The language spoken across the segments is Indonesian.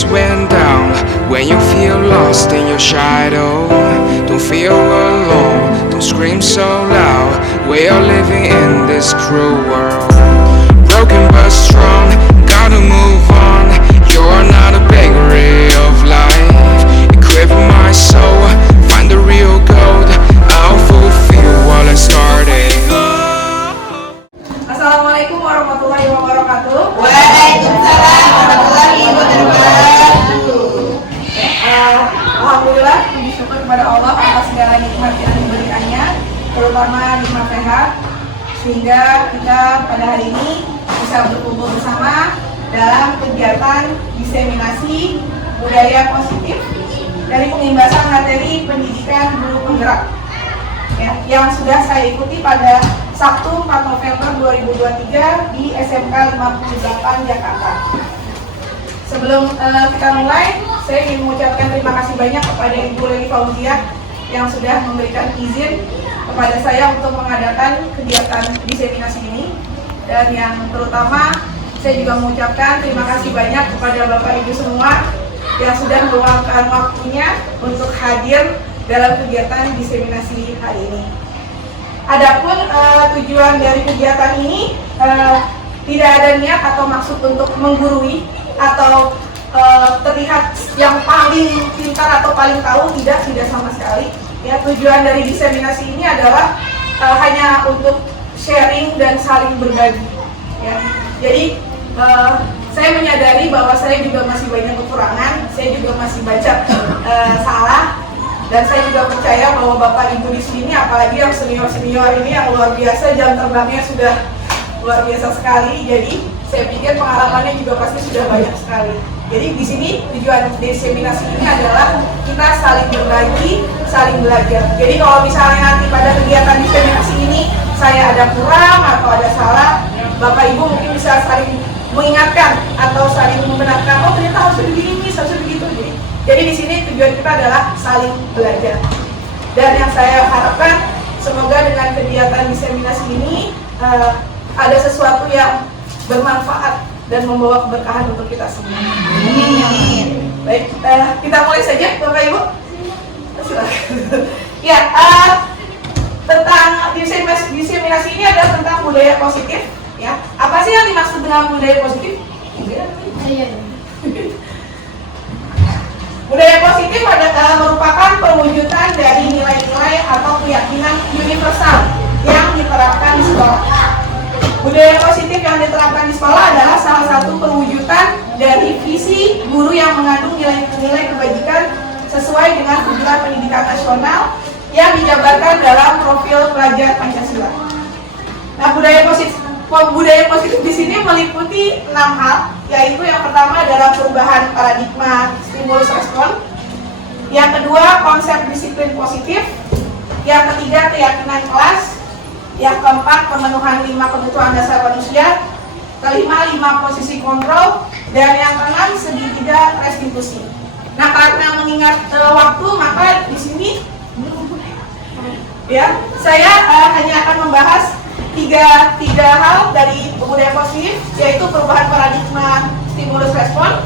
lights went down, when you feel lost in your shadow, don't feel alone, don't scream so loud. We are living in this cruel world, broken but strong, gotta move on. You're not a bakery of life, equip my soul, find the real gold, I'll fulfill what I started. Assalamualaikum warahmatullahi wabarakatuh. Waalaikumsalam warahmatullahi wabarakatuh. Alhamdulillah, puji syukur kepada Allah atas segala nikmat yang diberikannya, terutama nikmat sehat, sehingga kita pada hari ini bisa berkumpul bersama dalam kegiatan diseminasi budaya positif dari pengimbasan materi pendidikan guru penggerak yang sudah saya ikuti pada Sabtu 4 November 2023 di SMK 58 Jakarta. Sebelum kita mulai, saya ingin mengucapkan terima kasih banyak kepada Ibu Leli Fauziah yang sudah memberikan izin kepada saya untuk mengadakan kegiatan diseminasi ini. Dan yang terutama, saya juga mengucapkan terima kasih banyak kepada Bapak Ibu semua yang sudah meluangkan waktunya untuk hadir dalam kegiatan diseminasi hari ini. Adapun tujuan dari kegiatan ini tidak ada niat atau maksud untuk menggurui atau terlihat yang paling pintar atau paling tahu, tidak sama sekali. Ya, tujuan dari diseminasi ini adalah hanya untuk sharing dan saling berbagi. Ya. Jadi saya menyadari bahwa saya juga masih banyak kekurangan, saya juga masih banyak salah. Dan saya juga percaya bahwa Bapak Ibu di sini, apalagi yang senior-senior ini yang luar biasa, jam terbangnya sudah luar biasa sekali. Jadi saya pikir pengalamannya juga pasti sudah banyak sekali. Jadi di sini tujuan diseminasi ini adalah kita saling berbagi, saling belajar. Jadi kalau misalnya nanti pada kegiatan diseminasi ini saya ada kurang atau ada salah, Bapak Ibu mungkin bisa saling mengingatkan atau saling membenarkan, oh ternyata harus begini, harus begitu. Jadi di sini tujuan kita adalah saling belajar. Dan yang saya harapkan semoga dengan kegiatan diseminasi ini ada sesuatu yang bermanfaat dan membawa keberkahan untuk kita semua. Amin. Baik, kita mulai saja Bapak Ibu. Silakan. Ya, tentang diseminasi ini adalah tentang budaya positif. Ya, apa sih yang dimaksud dengan budaya positif? Budaya positif adalah merupakan perwujudan dari nilai-nilai atau keyakinan universal yang diterapkan di sekolah. Budaya positif yang diterapkan di sekolah adalah salah satu perwujudan dari visi guru yang mengandung nilai-nilai kebajikan sesuai dengan tujuan pendidikan nasional yang dijabarkan dalam profil pelajar Pancasila. Nah, budaya positif di sini meliputi 6 hal, yaitu yang pertama adalah perubahan paradigma stimulus respon, yang kedua konsep disiplin positif, yang ketiga keyakinan kelas, yang keempat pemenuhan 5 kebutuhan dasar manusia, kelima 5 posisi kontrol, dan yang keenam segitiga restitusi. Nah, karena mengingat waktu, maka di sini ya saya hanya akan membahas tiga hal dari budaya positif, yaitu perubahan paradigma stimulus respon,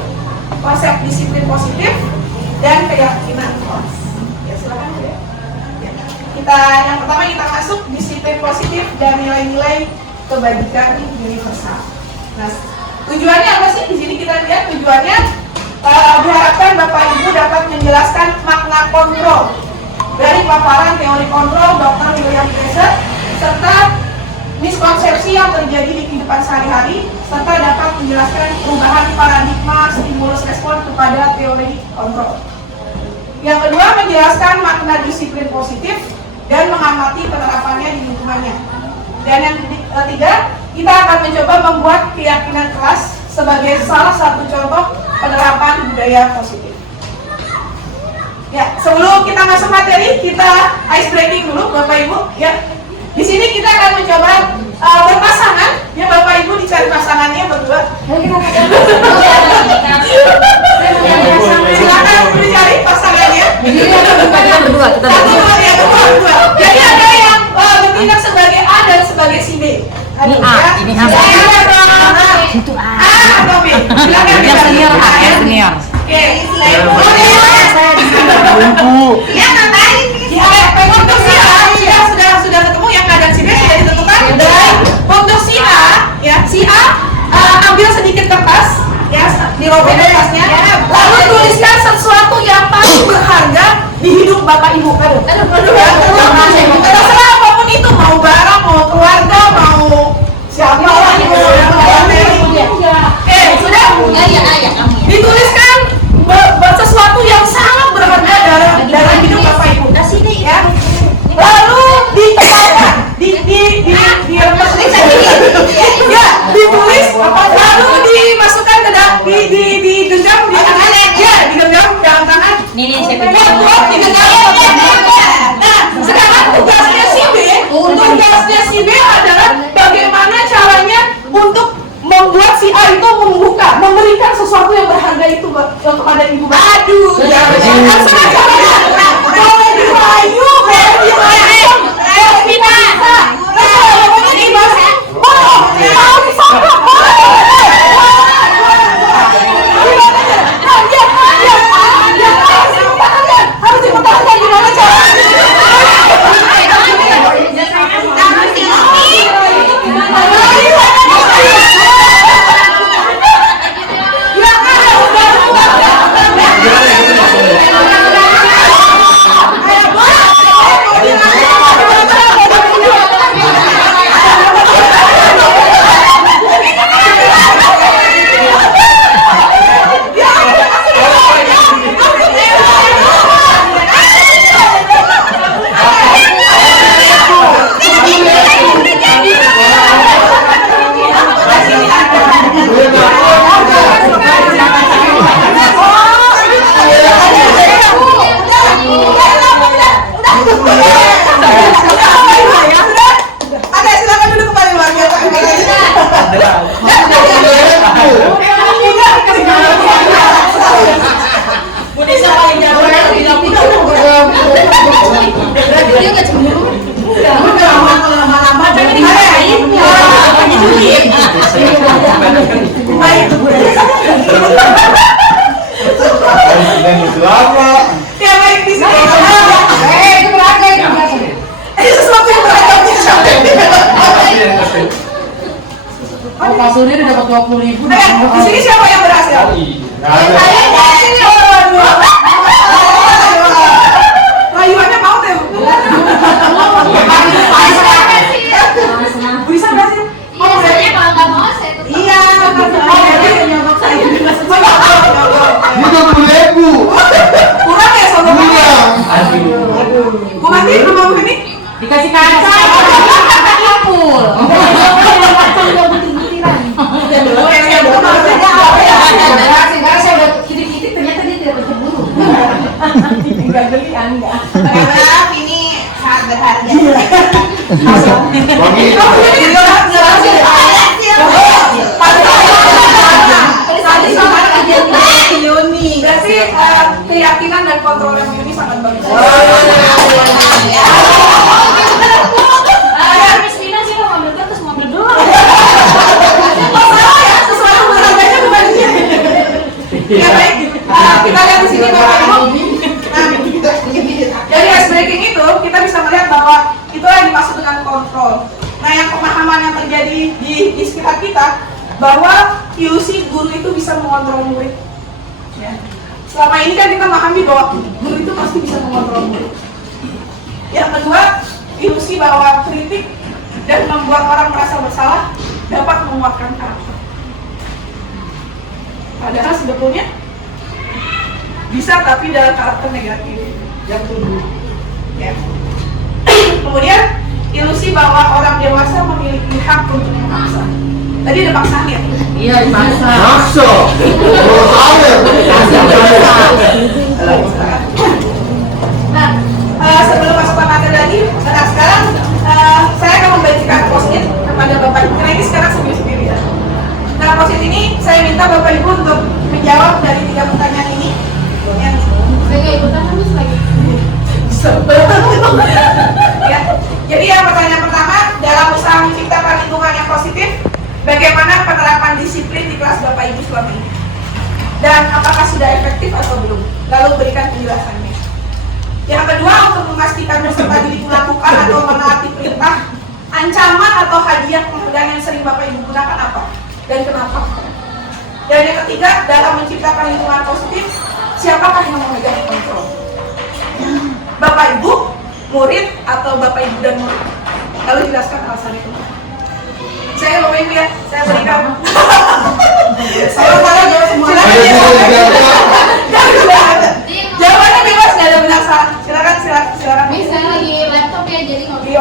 konsep disiplin positif, dan keyakinan kelas. Ya, silakan ya. Yang pertama kita masuk disiplin positif dan nilai-nilai kebajikan universal. Nah, tujuannya apa sih? Di sini kita lihat tujuannya diharapkan Bapak Ibu dapat menjelaskan makna kontrol dari paparan teori kontrol Dr. William Fraser serta miskonsepsi yang terjadi di kehidupan sehari-hari, serta dapat menjelaskan perubahan paradigma stimulus respon kepada teori kontrol. Yang kedua, menjelaskan makna disiplin positif dan mengamati penerapannya di lingkungannya. Dan yang ketiga, kita akan mencoba membuat keyakinan kelas sebagai salah satu contoh penerapan budaya positif. Ya, sebelum kita masuk materi, kita ice breaking dulu Bapak Ibu. Ya, di sini kita akan mencoba berpasangan. Ya, Bapak Ibu dicari pasangannya berdua. Silakan dicari pasangannya. Berdua. Jadi ada yang bertindak sebagai A dan sebagai si B. Ini A, ini A. Saya dong. Itu A. A atau B? Silakan Yang senior A, yang senior. Oke, Ya ngapain? Ya, untuk si A sudah ketemu yang keadaan si B sudah ditentukan. Untuk si A, ya si A ambil sedikit kertas, ya dirobek kertasnya, lalu tuliskan sesuatu yang paling berharga di hidup bapak ibu. Terserah apapun itu, mau barang, mau keluarga, mau siapa lah itu. Sudah. Dituliskan sesuatu yang sangat berharga dalam hidup bapak ibu. Ya. Lalu ditulis, lalu dimasukkan ke dalam, digenggam di tangan, ya digenggam dalam tangan. Nah, sekarang tugasnya si B adalah bagaimana caranya untuk membuat si A itu memberikan sesuatu yang berharga itu kepada ibu. Aduh, terserah caranya. Boleh dirayu, Kasurnya udah dapat 20.000. Di sini siapa yang berhasil? Rayuannya mau deh. Bisa nggak sih? Biasanya kalau nggak mau saya tutup. Iya. Nyogok saya. 30.000. Kurang ya sobat? Bu Mati, rumah Bu ini? Dikasih kaca. Full. Ternyata ini sangat berharga. Berarti keyakinan dan kontrol yang ini sangat bagus. Miss Vina sih mau ngambil terus mau ngambil dulu. Masalah ya, sesuatu berharganya bukan dia. Ya baik, kita lihat di sini Bapak Ibu. Dari ice breaking itu kita bisa melihat bahwa itulah yang dimaksud dengan kontrol. Nah, yang pemahaman yang terjadi di sekitar kita bahwa ilusi guru itu bisa mengontrol murid. Ya. Selama ini kan kita memahami bahwa guru itu pasti bisa mengontrol murid. Yang kedua, ilusi bahwa kritik dan membuat orang merasa bersalah dapat menguatkan karakter. Padahal sebetulnya bisa, tapi dalam karakter negatif yang tuduh. Ya. Kemudian ilusi bahwa orang dewasa memiliki hak untuk memaksa. Tadi ada paksaan ya? Iya, dipaksa. Makso. Nah, sebelum masuk ke materi lagi, nah sekarang saya akan membagikan post-it kepada Bapak Ibu. Karena ini sekarang sendiri-sendiri ya. Nah, post-it ini saya minta Bapak Ibu untuk menjawab dari 3 pertanyaan ini. Yang Saya ikutan terus lagi. ya. Jadi yang pertanyaan pertama, dalam usaha menciptakan lingkungan yang positif, bagaimana penerapan disiplin di kelas Bapak Ibu selama ini? dan apakah sudah efektif atau belum. Lalu berikan penjelasannya. Yang kedua, untuk memastikan peserta didik melakukan atau menaati perintah, ancaman atau hadiah penghargaan yang sering Bapak Ibu gunakan apa dan kenapa. Dan yang ketiga, dalam menciptakan lingkungan positif, siapakah yang memegang kontrol? Bapak Ibu, murid, atau Bapak Ibu dan murid? Lalu jelaskan alasannya kenapa. Saya Bapak Ibu ya, saya berikan. Saya malah jawab semua. Jawabannya bebas, nggak ada benar salah. Silakan. Misalnya lagi laptop ya, jadi nggak Di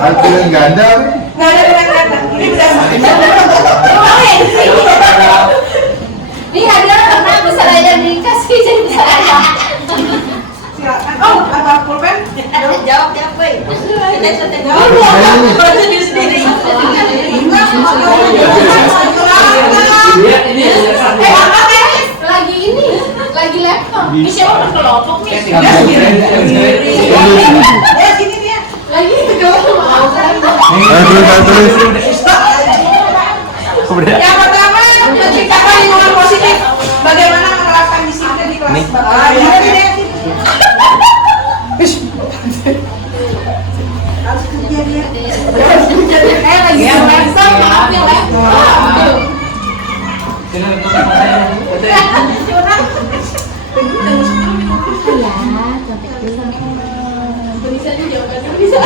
Alkiran ganda. nggak ada benar. Ini benar. Ini ada karena besar aja dikasih jadi besar aja. Silakan. Oh, apa pulpen? Jawab weh. Lagi laptop. Ini siapa berkelompok nih? Sini dia. Lagi kelompok. Yang pertama, menciptakan lingkungan positif. Bagaimana menerapkan disiplin di kelas Bapak? Lagi laptop, maaf ya laptop. Bisa nih jawabannya bisa.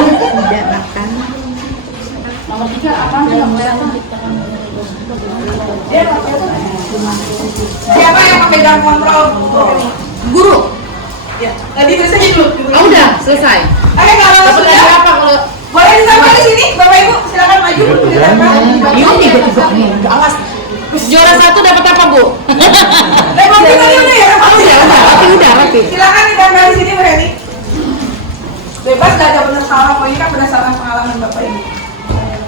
Nomor 3 apa? Siapa yang memegang kontrol? Guru. Ya, tadi biasanya dulu. Oh, udah selesai. Kalau Dapat sudah, lagi apa kalau boleh disampaikan di sini, Bapak Ibu, silakan maju. ini tiba-tiba nih, awas. Juara 1 dapat apa, Bu? Lemon tadi udah ya? Oh, ya udah, rapi. Silakan ditambah di sini, Bu Heni. Bebas, nggak ada benar salah, pokoknya kan berdasarkan pengalaman Bapak Ibu.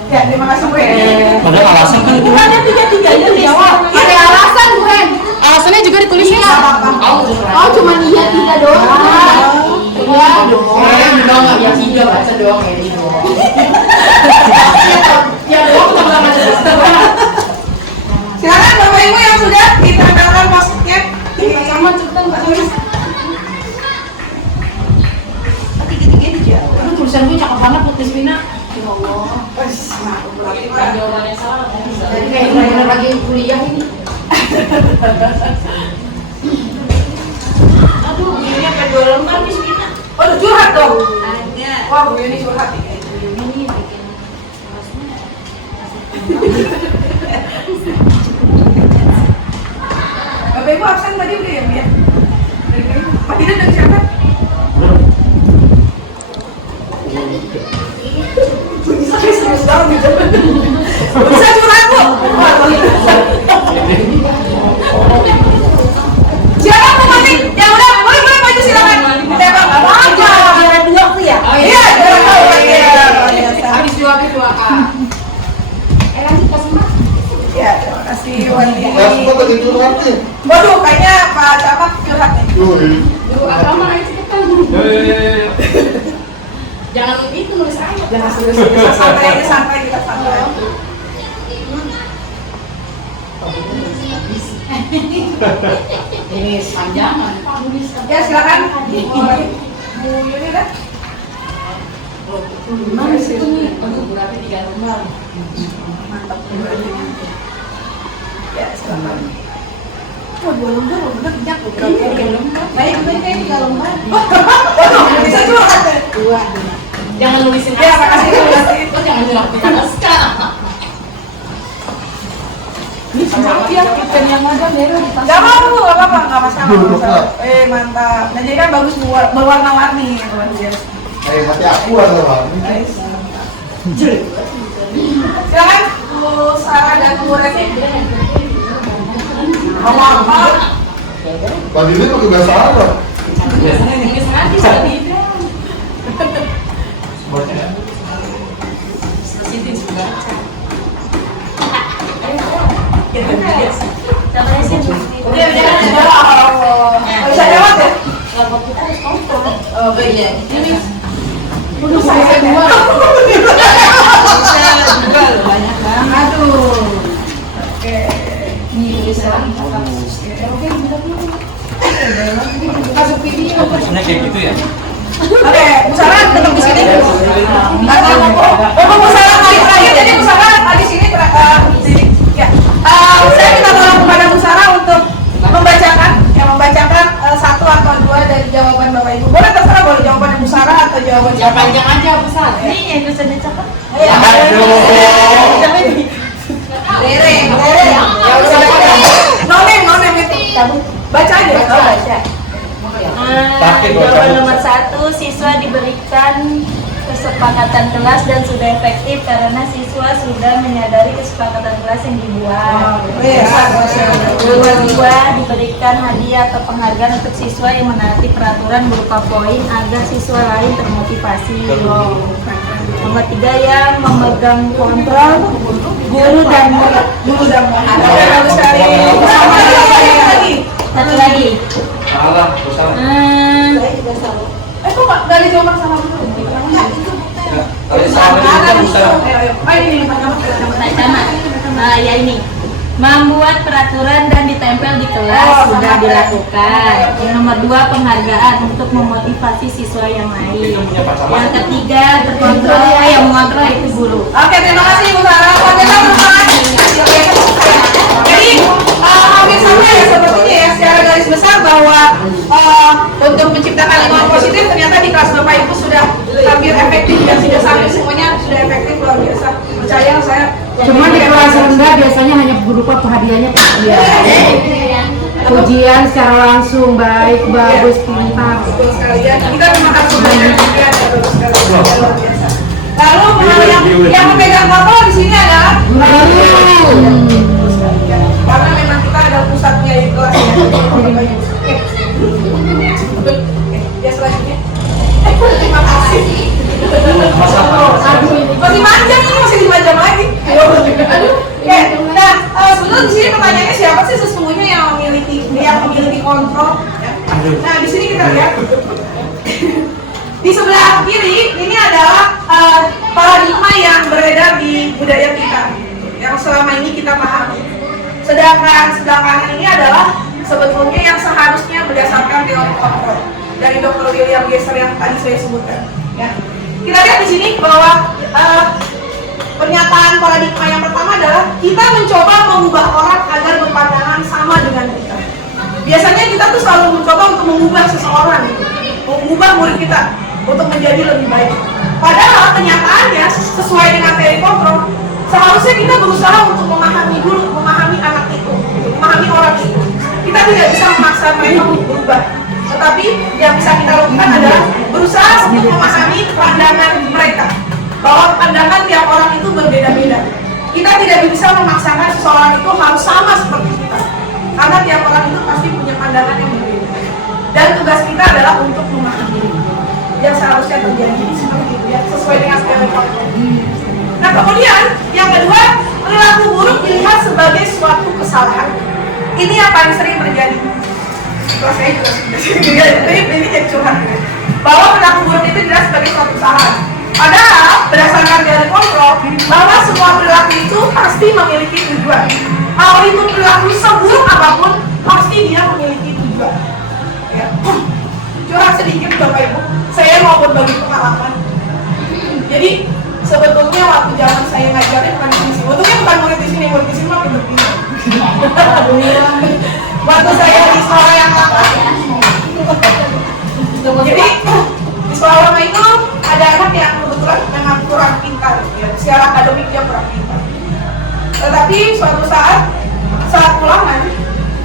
Ya, terima kasih Bu Heni. Padahal alasan kan itu. Bukannya tiga-tiganya dijawab. Ada alasan bukan? Alasannya juga ditulisnya. Oh, cuma iya 3 doang. Iya dong. Dong, ya 3 baca doang ya ini doang. Ya doang sama-sama aja. Silakan Bapak Ibu yang sudah ditambahkan maksudnya. Sama cepetan Mbak tulis. Tiga-tiga dijawab. Aduh, tulisan gue cakep banget buat Desmina. Ya Allah. Berarti Jawabannya salah. Jadi kayak bener-bener lagi kuliah ini. Aduh, ini apa 2 lembar nih Smina? oh, curhat dong. Ada. Wah, Bu Yuni curhat. Ini bikin Bapak Ibu absen tadi udah ya, Bia? Pak Dina dari siapa? Serius banget gitu. Bisa curhat, Bu? Siapa mau mati? Ya udah, boleh maju silakan. Tembak apa aja. Juara 2 tuh ya? Iya, juara 2. Habis 2 A. lanjut ke Smina. Ya, terima kasih Wandi. Apa tadi itu nanti? Waduh, kayaknya Pak Camat curhat nih. Guru agama ayo cepetan. Jangan itu nulis aja. Jangan serius-serius, santai kita santai. Ini panjangan. Ya silakan. Bu Yuni dah. Mana sih ini? Berarti 3 lembar. Mantap. Ya silakan. Oh, 2 lembar loh, bener bijak loh. Baik, kayak 3 lembar. Waduh, bisa curhat ya? 2. Jangan nulisin Ya, makasih. Oh, jangan nyerah kita naskah. Ini cuma ya, ikan yang ada merah di tas. Gak mau, gak apa-apa, gak masalah. Mantap. Nah, jadi kan bagus berwarna-warni. Ayo mati aku lah. Silakan Bu Sarah dan Bu Resi. Apa-apa. Tadi ini pakai bahasa Arab. Biasanya nulis nanti tadi. Siti juga. Bisa jawab ya? Oh, iya. Ini Udah saya 2. banyak banget. Aduh. Oke. Ini tulisan Masuk video. Harusnya kayak gitu ya. Oke, Bu Sarah tetap di sini. Bu Sarah kali terakhir, jadi Bu Sarah di sini ya. Saya minta tolong kepada Bu Sarah untuk membacakan satu atau dua dari jawaban Bapak Ibu. Boleh terserah, boleh jawaban Bu Sarah atau jawaban Ya panjang aja besar. Ini yang tulisannya cakep. Iya. Nonem itu. Baca aja. Baca. Jawaban nomor 1, siswa diberikan kesepakatan kelas dan sudah efektif karena siswa sudah menyadari kesepakatan kelas yang dibuat. Jawaban 2, diberikan hadiah atau penghargaan untuk siswa yang menaati peraturan berupa poin agar siswa lain termotivasi. Nomor 3, yang memegang kontrol guru dan murid. Bagus sekali. Satu lagi. Salah, salah. Kok nggak dari jawaban sama dulu? Kalau salah itu salah. Nah, ya ini membuat peraturan dan ditempel di kelas sudah dilakukan. Yang nomor 2, penghargaan untuk memotivasi siswa yang lain. Yang ketiga, terkontrol, yang mengontrol itu guru. Oke, terima kasih Bu Sarah. Kita berusaha. Jadi hampir sama ya sepertinya ya secara garis besar bahwa untuk menciptakan lingkungan positif ternyata di kelas Bapak Ibu sudah hampir efektif dan sudah sampai semuanya sudah efektif luar biasa. Percaya saya. Cuma di kelas rendah biasanya hanya berupa hadiahnya pujian. Pujian secara langsung baik, bagus, pintar. Betul sekali ya. Kita terima kasih banyak ya, bagus sekali. Luar biasa. Lalu yang memegang kontrol di sini adalah karena memang kita ada pusatnya di kelas ya. Ya selanjutnya. Terima kasih. Masih panjang ini, masih 5 jam lagi. Aduh. Oke. Nah, sebetulnya di sini pertanyaannya siapa sih sesungguhnya yang memiliki kontrol? Ya. Nah, di sini kita lihat. Di sebelah kiri ini adalah paradigma yang beredar di budaya kita yang selama ini kita pahami. Sedangkan sebelah kanan ini adalah sebetulnya yang seharusnya berdasarkan teori kontrol dari Dr. William Gesser yang tadi saya sebutkan. Ya. Kita lihat di sini bahwa pernyataan paradigma yang pertama adalah kita mencoba mengubah orang agar berpandangan sama dengan kita. Biasanya kita tuh selalu mencoba untuk mengubah seseorang, gitu. Mengubah murid kita untuk menjadi lebih baik. Padahal kenyataannya sesuai dengan teori kontrol, seharusnya kita berusaha untuk memahami dulu, memahami anak itu, memahami orang itu. Kita tidak bisa memaksa mereka untuk berubah, tetapi yang bisa kita lakukan adalah berusaha untuk memahami pandangan mereka, bahwa pandangan tiap orang itu berbeda-beda. Kita tidak bisa memaksakan seseorang itu harus sama seperti kita, karena tiap orang itu pasti punya pandangan yang berbeda. Dan tugas kita adalah untuk memahami yang seharusnya terjadi seperti itu ya, sesuai dengan teori kontrol. Nah kemudian yang kedua, perilaku buruk dilihat sebagai suatu kesalahan. Ini yang paling sering terjadi. Kalau saya juga ini jadi curhat. Bahwa perilaku buruk itu dilihat sebagai suatu kesalahan. Padahal berdasarkan teori kontrol, bahwa semua perilaku itu pasti memiliki tujuan. Kalau itu perilaku seburuk apapun, pasti dia memiliki tujuan. Ya. Curhat sedikit Bapak Ibu, saya mau berbagi pengalaman. Jadi sebetulnya waktu zaman saya ngajarin bukan di sini, untungnya bukan murid di sini mah pintar-pintar. Waktu saya di sekolah yang lama, jadi di sekolah lama itu ada anak yang kebetulan memang kurang pintar, ya, secara akademik dia kurang pintar. Tetapi suatu saat ulangan,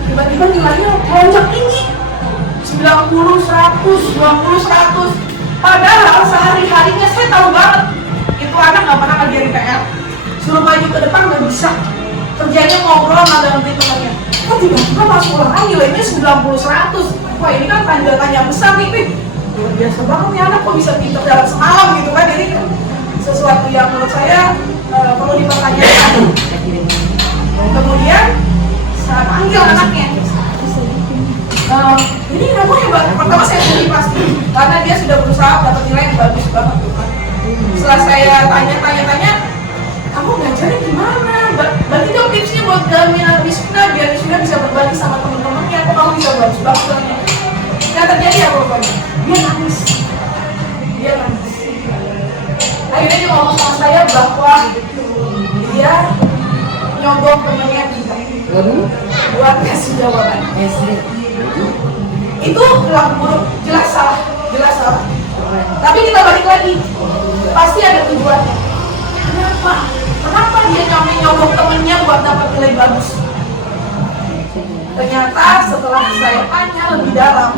tiba-tiba nilainya lonjak tinggi. 90, 100, 20, 100. Padahal sehari-harinya saya tahu banget itu anak nggak pernah ngajarin PR. Suruh maju ke depan nggak bisa. Kerjanya ngobrol magang hitungannya. Kok tiba-tiba pas ulangan nilainya 90, 100. Wah ini kan tanda-tanya besar nih. Luar biasa banget nih anak kok bisa pintar dalam semalam gitu kan. Jadi sesuatu yang menurut saya perlu dipertanyakan. Kemudian saya panggil anaknya. Ini kamu hebat. Pertama saya puji pasti karena dia sudah berusaha dapat nilai yang bagus banget kan. Setelah saya tanya, kamu ngajarnya gimana? Berarti dong tipsnya buat menurut dalamnya Wisna, biar Wisna bisa berbagi sama teman-temannya, kok kamu bisa bagus banget. Yang terjadi apa rupanya? Dia nangis. Akhirnya dia ngomong sama saya bahwa dia nyogok temennya kita buat kasih jawaban. Itu perilaku buruk, jelas salah. Tapi kita balik lagi, pasti ada tujuannya. Kenapa dia nyogok temennya buat dapat nilai bagus? Ternyata setelah saya tanya lebih dalam,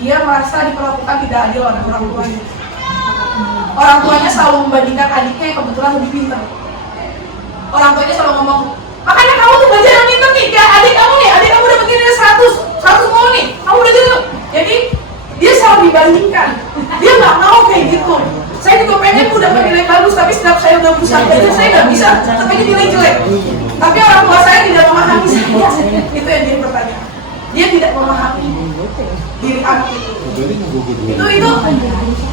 dia merasa diperlakukan tidak adil oleh orang tuanya. Orang tuanya selalu membandingkan adiknya yang kebetulan lebih pintar. Orang tuanya selalu ngomong, makanya kamu tuh belajar yang pintar nih, kayak adik kamu udah begini 100 mulu nih, kamu udah gitu. Jadi dia selalu dibandingkan. Dia nggak mau kayak gitu. Saya juga pengen udah nilai bagus, tapi setiap saya udah berusaha belajar saya nggak bisa, tapi nilai jelek. Tapi orang tua saya tidak memahami saya. Itu yang dia bertanya. Dia tidak memahami diri anak itu.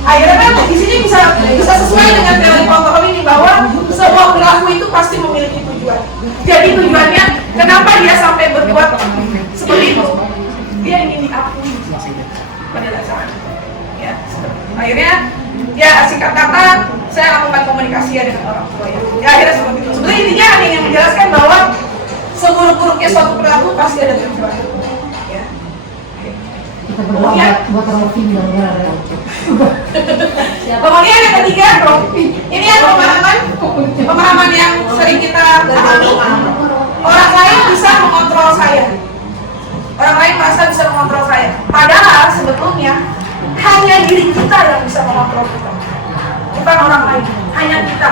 Akhirnya kan di sini bisa sesuai dengan teori kontrol ini bahwa sebuah perilaku itu pasti memiliki tujuan. Jadi tujuannya kenapa dia sampai berbuat seperti itu? Dia ingin diakui pada dasarnya. Ya, akhirnya ya singkat kata saya lakukan komunikasi dengan orang tua ya. Akhirnya seperti itu. Sebenarnya intinya hanya yang menjelaskan bahwa seburuk-buruknya suatu perilaku pasti ada tujuan. Ya. Kemudian kemudian yang ketiga, ini yang pemahaman yang sering kita pahami. Orang lain bisa mengontrol saya. Orang lain merasa bisa mengontrol saya. Padahal sebetulnya hanya diri kita yang bisa mengontrol kita. Bukan orang lain, hanya kita.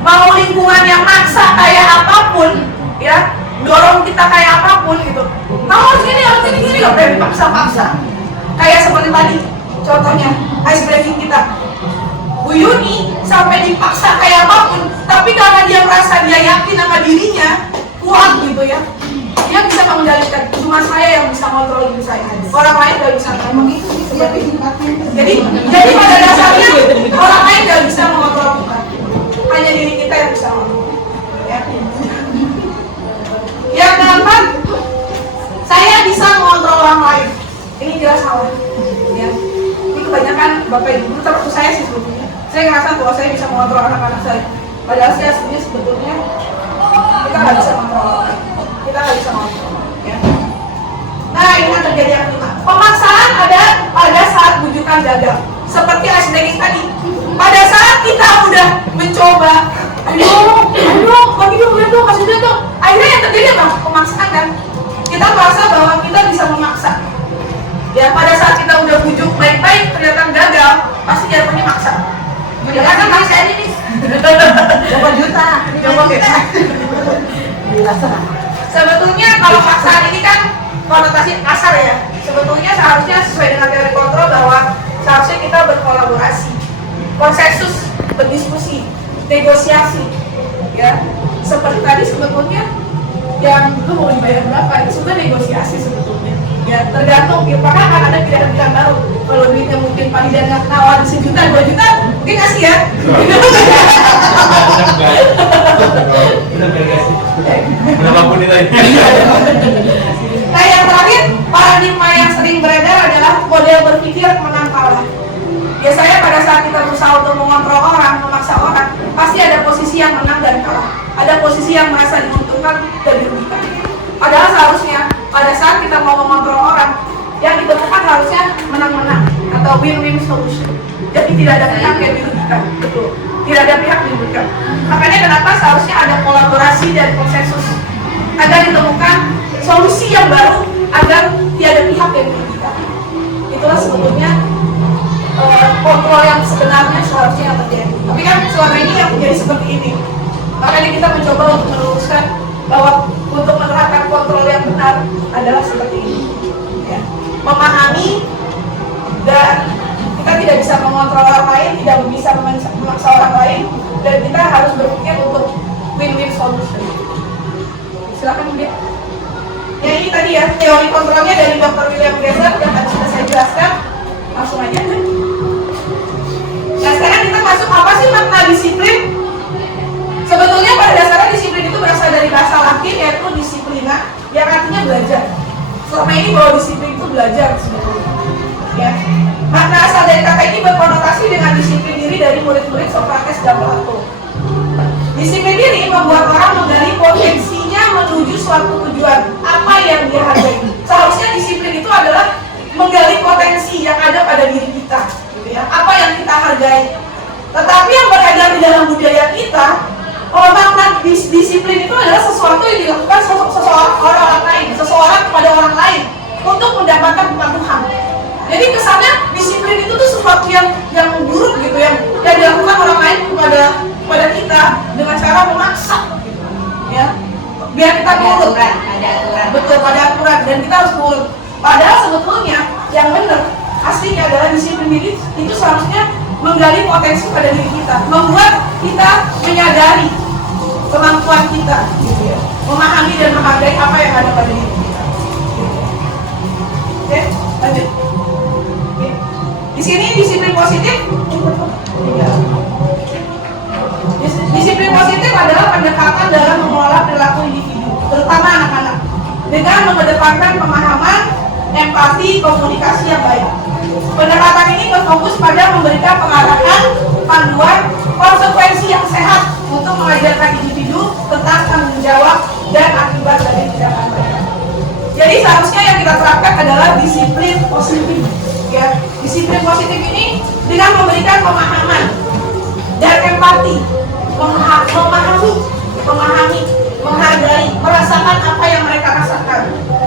Mau lingkungan yang maksa kayak apapun, ya, dorong kita kayak apapun gitu. Kamu harus gini, nggak boleh dipaksa-paksa. Kayak seperti tadi, contohnya ice breaking kita. Bu Yuni sampai dipaksa kayak apapun, tapi karena dia merasa dia yakin sama dirinya, kuat gitu ya, dia bisa mengendalikan. Cuma saya yang bisa kontrol diri saya. Orang lain nggak bisa. Memang itu seperti itu. Jadi pada dasarnya orang lain nggak bisa mengontrol kita. Hanya diri kita yang bisa mengontrol. Ya. Yang keempat, saya bisa mengontrol orang lain. Ini jelas salah. Ya. Ini kebanyakan bapak ibu, termasuk saya sih sebetulnya. Saya ngerasa bahwa saya bisa mengontrol anak-anak saya. Padahal saya sebetulnya kita nggak bisa mengontrol orang lain. Kita nggak bisa mengontrol. Ya. Nah, ini yang terjadi yang kelima. Pemaksaan ada pada saat bujukan gagal. Seperti ice breaking tadi. Pada saat kita udah mencoba, ayo, bagi dong, kasih dia dong. Akhirnya yang terjadi apa? Pemaksaan kan. Kita merasa bahwa kita bisa memaksa. Ya, pada saat kita udah bujuk baik-baik, ternyata gagal, pasti jatuhnya maksa. Ya kan maksa ini nih. Coba juta. Sebetulnya kalau paksaan ini kan konotasi kasar ya. Sebetulnya seharusnya sesuai dengan teori kontrol bahwa seharusnya kita berkolaborasi, konsensus, berdiskusi, negosiasi. Ya, seperti tadi sebetulnya yang lu mau dibayar berapa itu sudah negosiasi sebetulnya. Ya tergantung, ya maka akan ada pilihan-pilihan baru. Kalau duitnya mungkin paling dia nggak nawar 1 juta, 2 juta, mungkin kasih ya. Berapapun nilainya. Nah yang terakhir, paradigma yang sering beredar adalah model berpikir menang kalah. Biasanya pada saat kita berusaha untuk mengontrol orang, memaksa orang, pasti ada posisi yang menang dan kalah. Ada posisi yang merasa diuntungkan dan dirugikan. Padahal seharusnya pada saat kita mau mengontrol orang, yang ditemukan harusnya menang-menang atau win-win solution. Jadi tidak ada pihak yang dirugikan, betul. Tidak ada pihak yang dirugikan. Makanya kenapa seharusnya ada kolaborasi dan konsensus agar ditemukan solusi yang baru agar tiada pihak yang dirugikan. Itulah sebetulnya kontrol yang sebenarnya seharusnya yang terjadi. Tapi kan selama ini yang menjadi seperti ini. Makanya kita mencoba untuk meluruskan bahwa untuk menerapkan kontrol yang benar adalah seperti ini. Ya. Memahami dan kita tidak bisa mengontrol orang lain, tidak bisa memaksa orang lain, dan kita harus berpikir untuk win-win solution. Silakan Bu. Ya ini tadi ya teori kontrolnya dari Dr. William Glaser yang tadi sudah saya jelaskan. Langsung aja kan. Nah sekarang kita masuk apa sih makna disiplin? Sebetulnya pada dasarnya disiplin disiplin itu berasal dari bahasa Latin yaitu disiplina, yang artinya belajar. Selama ini bahwa disiplin itu belajar sebetulnya. Ya. Makna asal dari kata ini berkonotasi dengan disiplin diri dari murid-murid Socrates dan Plato. Disiplin diri membuat orang menggali potensinya menuju suatu tujuan, apa yang dia hargai. Seharusnya disiplin itu adalah menggali potensi yang ada pada diri kita, gitu ya. Apa yang kita hargai. Tetapi yang beredar di dalam budaya kita, makna disiplin itu adalah sesuatu yang dilakukan seseorang kepada orang lain untuk mendapatkan kepatuhan. Jadi kesannya disiplin itu tuh sesuatu yang buruk gitu, yang dilakukan orang lain kepada kita dengan cara memaksa, gitu. Ya, biar kita nurut. Betul, pada aturan, dan kita harus nurut. Padahal sebetulnya yang benar aslinya adalah disiplin diri itu seharusnya menggali potensi pada diri kita, membuat kita menyadari kemampuan kita, gitu ya, memahami dan menghargai apa yang ada pada diri kita. Oke, lanjut. Oke. Di sini disiplin positif. Disiplin positif adalah pendekatan dalam mengelola perilaku individu, terutama anak-anak, dengan mengedepankan pemahaman, empati, komunikasi yang baik. Pendekatan ini berfokus pada memberikan pengarahan, panduan, konsekuensi yang sehat untuk mengajarkan individu tentang tanggung jawab dan akibat dari tindakan mereka. Jadi seharusnya yang kita terapkan adalah disiplin positif. Ya, disiplin positif ini dengan memberikan pemahaman dan empati, memahami, menghargai, merasakan apa yang mereka rasakan,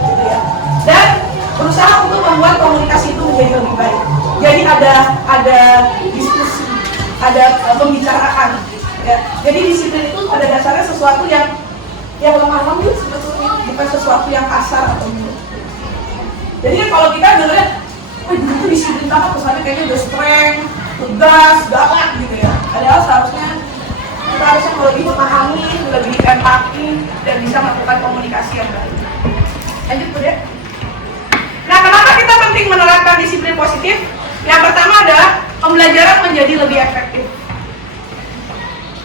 gitu ya. Dan berusaha untuk membuat komunikasi itu menjadi lebih baik. Jadi ada diskusi, ada pembicaraan. Ya. Jadi disiplin itu pada dasarnya sesuatu yang lemah lembut sebetulnya, bukan sesuatu yang kasar atau buruk. Jadi kan kalau kita ngeliat, dulu tuh disiplin banget, kesannya kayaknya udah strength, tegas, galak gitu ya. Padahal seharusnya kita harusnya lebih memahami, lebih empati, dan bisa melakukan komunikasi yang baik. Lanjut Bu ya. Nah, kenapa kita penting menerapkan disiplin positif? Yang pertama adalah pembelajaran menjadi lebih efektif.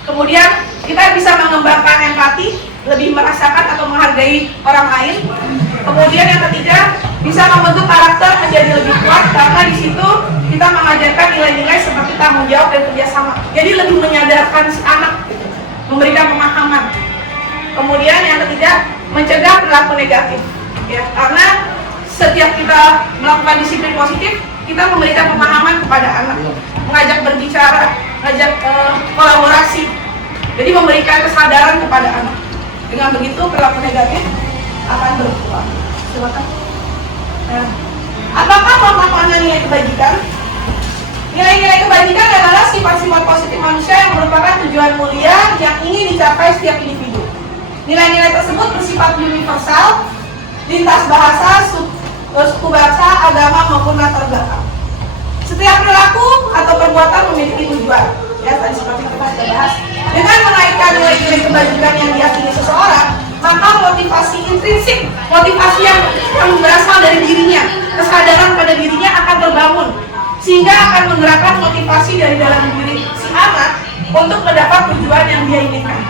Kemudian kita bisa mengembangkan empati, lebih merasakan atau menghargai orang lain. Kemudian yang ketiga, bisa membentuk karakter menjadi lebih kuat karena di situ kita mengajarkan nilai-nilai seperti tanggung jawab dan kerjasama. Jadi lebih menyadarkan si anak, memberikan pemahaman. Kemudian yang ketiga, mencegah perilaku negatif. Ya, karena setiap kita melakukan disiplin positif, kita memberikan pemahaman kepada anak, mengajak berbicara, mengajak kolaborasi. Jadi memberikan kesadaran kepada anak. Dengan begitu perilaku negatif akan berkurang. Silakan. Nah, apakah makna nilai kebajikan? Nilai-nilai kebajikan adalah sifat-sifat positif manusia yang merupakan tujuan mulia yang ingin dicapai setiap individu. Nilai-nilai tersebut bersifat universal, lintas bahasa, suku bangsa, agama maupun latar belakang. Setiap perilaku atau perbuatan memiliki tujuan. Ya, tadi seperti kita sudah bahas. Dengan menaikkan nilai-nilai kebajikan yang diyakini seseorang, maka motivasi intrinsik, motivasi yang berasal dari dirinya, kesadaran pada dirinya akan terbangun, sehingga akan menggerakkan motivasi dari dalam diri si anak untuk mendapat tujuan yang dia inginkan.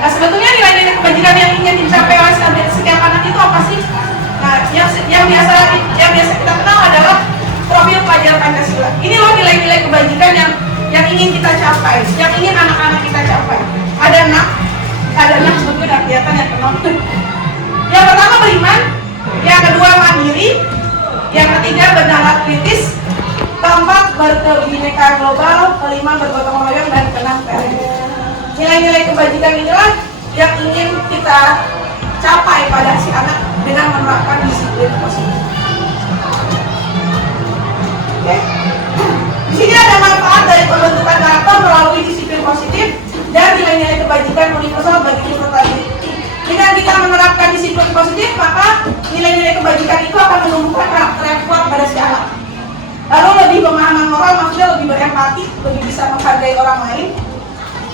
Nah, sebetulnya nilai-nilai kebajikan yang ingin dicapai oleh setiap anak itu apa sih? Nah, yang biasa kita kenal adalah profil pelajar Pancasila. Ini loh nilai-nilai kebajikan yang ingin kita capai, yang ingin anak-anak kita capai. Ada enam sebetulnya kelihatan yang kenal. Yang pertama beriman, yang kedua mandiri, yang ketiga bernalar kritis, keempat berkebinekaan global, kelima bergotong royong, dan keenam toleransi. Nilai-nilai kebajikan inilah yang ingin kita capai pada si anak dengan menerapkan disiplin positif. Oke. Di sini ada manfaat dari pembentukan karakter melalui disiplin positif dan nilai-nilai kebajikan universal bagi kita tadi. Dengan kita menerapkan disiplin positif, maka nilai-nilai kebajikan itu akan menumbuhkan karakter yang kuat pada si anak. Lalu lebih pemahaman moral, maksudnya lebih berempati, lebih bisa menghargai orang lain,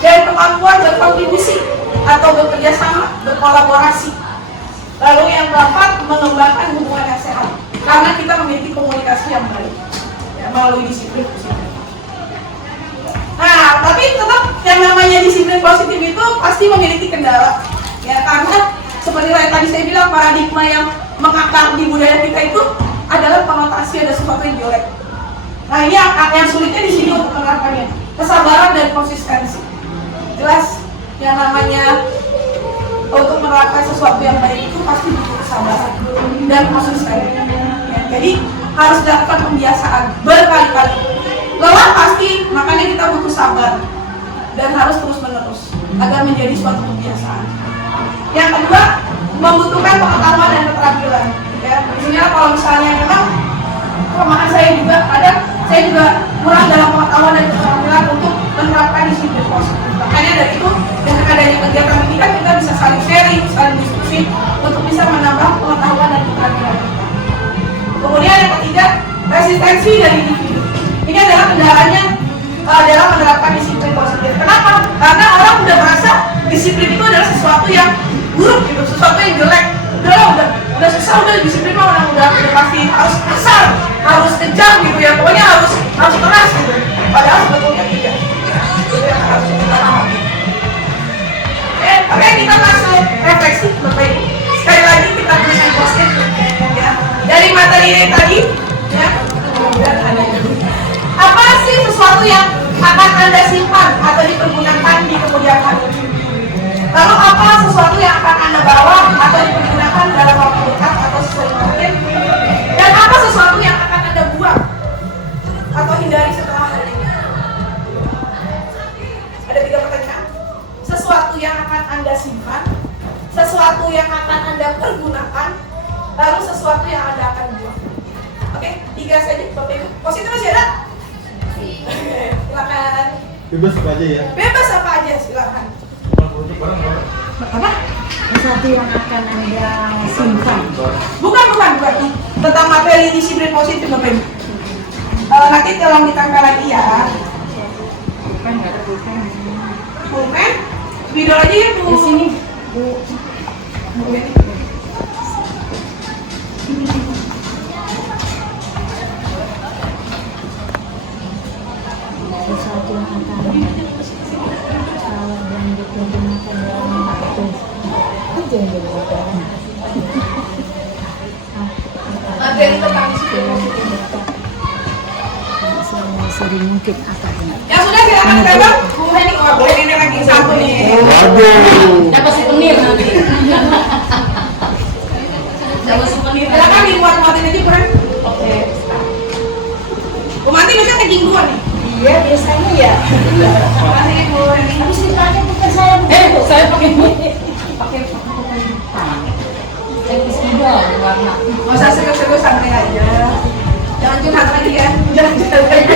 dan kemampuan berkontribusi atau bekerja sama, berkolaborasi. Lalu yang keempat, mengembangkan hubungan yang sehat karena kita memiliki komunikasi yang baik melalui disiplin positif. Nah, tapi tetap yang namanya disiplin positif itu pasti pasti memiliki kendala. Ya, karena seperti yang tadi saya bilang, paradigma yang mengakar di budaya kita itu adalah konotasi ada sesuatu yang jelek. Nah, ini yang sulitnya di sini untuk menerapkannya. Kesabaran dan konsistensi. Jelas, yang namanya untuk menerapkan sesuatu yang baik itu pasti butuh kesabaran dan konsisten. Ya, jadi harus dilakukan pembiasaan berkali-kali. Lelah pasti, makanya kita butuh sabar dan harus terus-menerus agar menjadi suatu kebiasaan. Yang kedua, membutuhkan pengetahuan dan keterampilan. Ya, misalnya kalau misalnya memang kelemahan saya juga ada, saya juga kurang dalam pengetahuan dan keterampilan untuk menerapkan disiplin positif. Makanya dari itu, dengan adanya kegiatan kita bisa saling sharing, saling diskusi untuk bisa menambah pengetahuan dan keterampilan kita. Kemudian yang ketiga, resistensi dari individu. Ini adalah kendalanya dalam menerapkan disiplin positif. Kenapa? Karena orang udah merasa disiplin itu adalah sesuatu yang buruk gitu, sesuatu yang jelek. Udah susah, udah disiplin mah udah pasti harus besar, harus kejam gitu ya. Pokoknya harus keras gitu. Padahal sebetulnya tidak. Itu yang harus kita pahami. Oke, kita masuk refleksi Bapak Ibu. Sekali lagi kita tuliskan positif ya. Dari materi ini tadi ya. Apa sih sesuatu yang akan Anda simpan atau dipergunakan di kemudian hari? Lalu apa sesuatu yang akan Anda bawa atau dipergunakan dalam waktu dekat atau sesering mungkin? Dan apa sesuatu yang akan Anda buang atau hindari setelah hari ini? Ada 3 pertanyaan. Sesuatu yang akan Anda simpan, sesuatu yang akan Anda pergunakan, lalu sesuatu yang Anda akan buang. Oke, 3 saja Bapak Ibu. Positif masih ada? Silakan. Bebas apa aja ya? Bebas apa aja, silakan. Apa? Sesuatu yang akan Anda simpan. Bukan. Tentang materi disiplin positif Bapak Ibu. Nanti tolong ditambah lagi ya. Pulpen? Video aja ya Bu. Di sini. Sesuatu yang akan dan dipergunakan dalam waktu aja yang dipergunakan. Materi tentang disiplin positif. Sering mungkin akan. Ya sudah silakan tembak. Bu Heni, Bu Heni lagi satu nih. Waduh. Dapat souvenir nanti. Dapat souvenir. Silakan dibuat matiin aja Bu Heni. Oke. Bu Mati biasanya kencing dua nih. Iya biasanya ya. Makasih Bu Heni. Habis ditanya bukan saya. Saya pakai pakai juga warna. Nggak usah serius-serius, santai aja. Jangan curhat lagi ya. Jangan curhat lagi.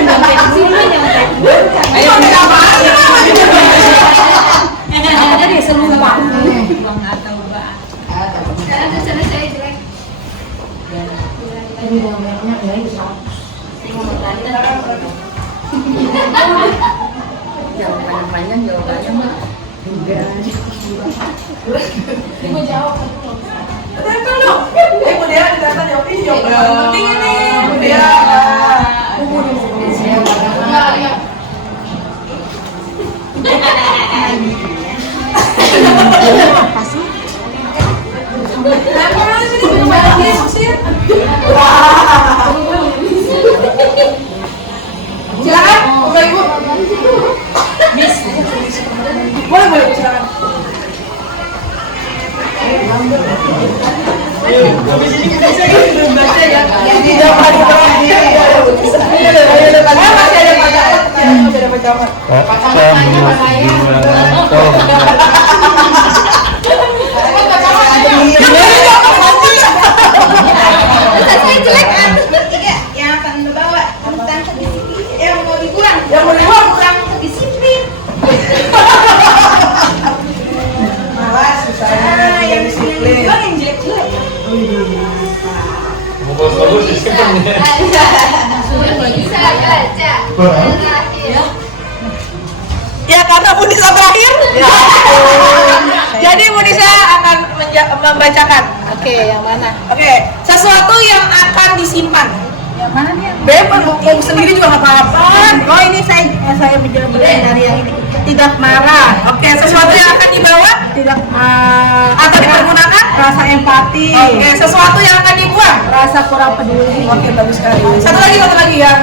Ayo udah apaan sih Mama? Ada di semua. Sekarang tulisannya saya jelek. Ini yang banyak ya ini. Jawaban panjang jawabannya mah. Ibu jawab. Betul dong. Bu Dea ditanya jawab ini jawaban penting ini. Bu Dea. Apa sih? Nah, di sini banyak banget sih. Silakan, Bapak Ibu. Boleh, silakan. Yang akan membawa tentang kedisiplinan, yang mau dikurang kedisiplin. Malas susah yang disiplin. Yang jelek-jelek. Bagus sistemnya. Bisa baca. Ya karena Bu Nisa terakhir. Jadi Bu Nisa akan membacakan. Oke, yang mana? Oke, sesuatu yang akan disimpan. Yang Mana dia? Bebas mau sendiri juga nggak apa-apa. Oh ini saya menjawab dari yang ini. Tidak marah. Oke, sesuatu yang akan dibawa Tidak atau dipergunakan? rasa empati. Oke, sesuatu yang akan dibuang. Rasa kurang peduli. Oke, bagus sekali. Satu lagi yang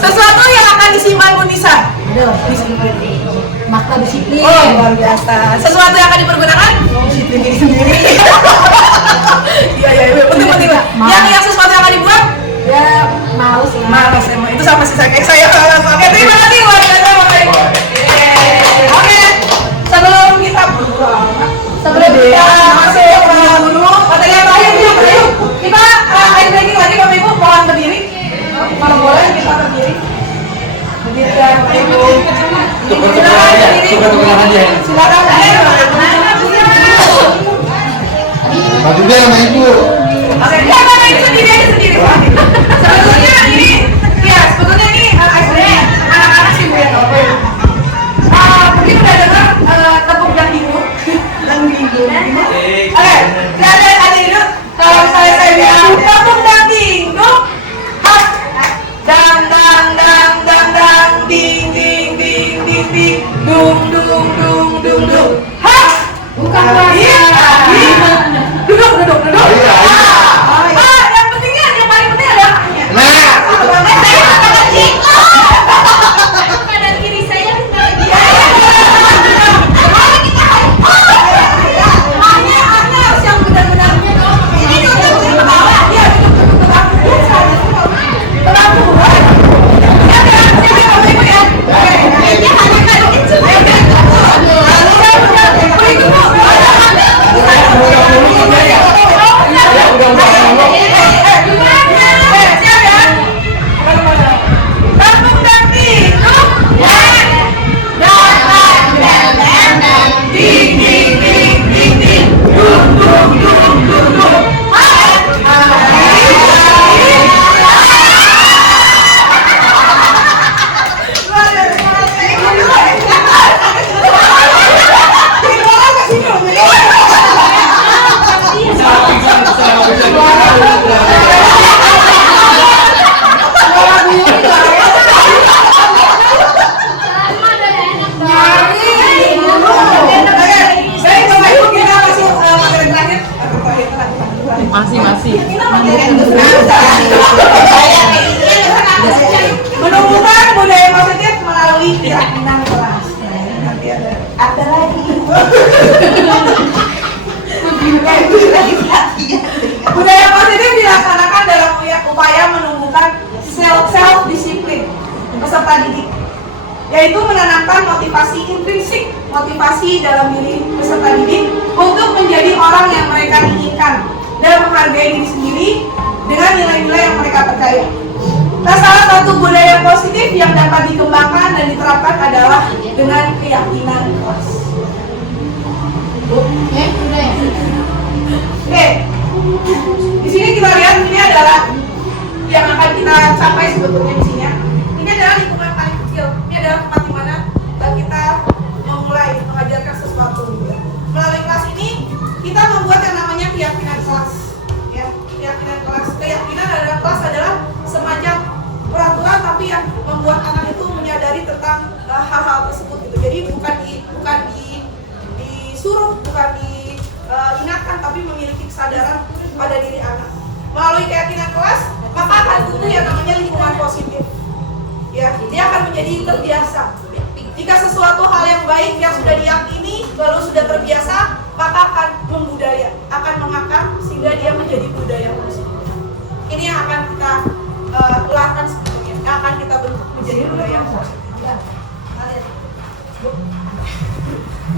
sesuatu yang akan disimpan Munisa. Aduh, makna disiplin. Oh, luar biasa. Sesuatu yang akan dipergunakan? Disiplin diri sendiri. Iya, betul. Yang sesuatu yang akan dibuang? Ya males ya. Malas emang. Itu sama sih kayak saya. Oke, terima kasih luar biasa Bapak Ibu. Oke, sebelum kita masuk ke guru, materi yang terakhir kita breaking lagi Bapak Ibu, mohon berdiri. Kalau boleh kita berdiri. Berdiri ya Bapak Ibu. Silakan. Pak juga sama ibu. Oke, ya Bapak Ibu sendiri. Sebetulnya ini anak-anak sih Bu ya. Mungkin udah dengar tepuk dan hibur. Oke, ada dulu. Kalau saya bilang tepuk dan dingduk, hap, dang ding dung hap. Bukan Duduk. Yang pentingnya, yang paling penting adalah Kanan kiri saya yang benar-benarnya ini duduk ke bawah. Iya, duduk ke bawah. Menumbuhkan budaya positif melalui keyakinan kelas. Nanti ada lagi. Budaya positif dilaksanakan dalam upaya menumbuhkan self disiplin peserta didik, yaitu menanamkan motivasi intrinsik, motivasi dalam diri peserta didik untuk menjadi orang yang mereka inginkan dan menghargai diri sendiri dengan nilai-nilai yang mereka percaya. Nah, salah satu budaya positif yang dapat dikembangkan dan diterapkan adalah dengan keyakinan kelas. Oke, di sini kita lihat ini adalah yang akan kita capai sebetulnya di sini. Ini adalah lingkungan paling kecil. Ini adalah tempat di mana kita memulai mengajarkan sesuatu. Melalui kelas ini kita membuat yang namanya keyakinan kelas. Ya, keyakinan kelas. Keyakinan adalah kelas adalah semacam peraturan tapi yang membuat anak itu menyadari tentang hal-hal tersebut gitu. Jadi bukan disuruh, bukan diingatkan, tapi memiliki kesadaran pada diri anak. Melalui keyakinan kelas, maka akan tumbuh yang namanya lingkungan positif. Ya, dia akan menjadi terbiasa. Jika sesuatu hal yang baik yang sudah diyakini lalu sudah terbiasa, maka akan membudaya, akan mengakar sehingga dia menjadi budaya positif. Ini yang akan kita tularkan sebetulnya, yang akan kita bentuk menjadi budaya positif.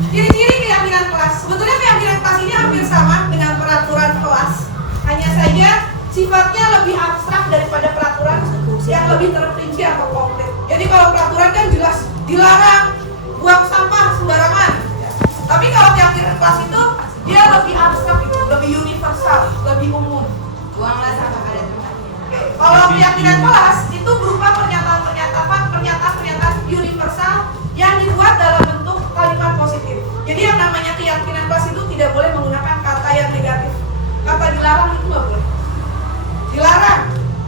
Ciri-ciri keyakinan kelas. Sebetulnya keyakinan kelas ini hampir sama dengan peraturan kelas. Hanya saja sifatnya lebih abstrak daripada peraturan yang lebih terperinci atau konkret. Jadi kalau peraturan kan jelas dilarang buang sampah sembarangan. Tapi kalau keyakinan kelas itu dia lebih abstrak gitu, lebih universal, lebih umum. Buanglah sampah pada tempatnya. Kalau keyakinan kelas itu berupa pernyataan universal yang dibuat dalam bentuk kalimat positif. Jadi yang namanya keyakinan kelas itu tidak boleh menggunakan kata yang negatif. Kata dilarang itu nggak boleh. Dilarang,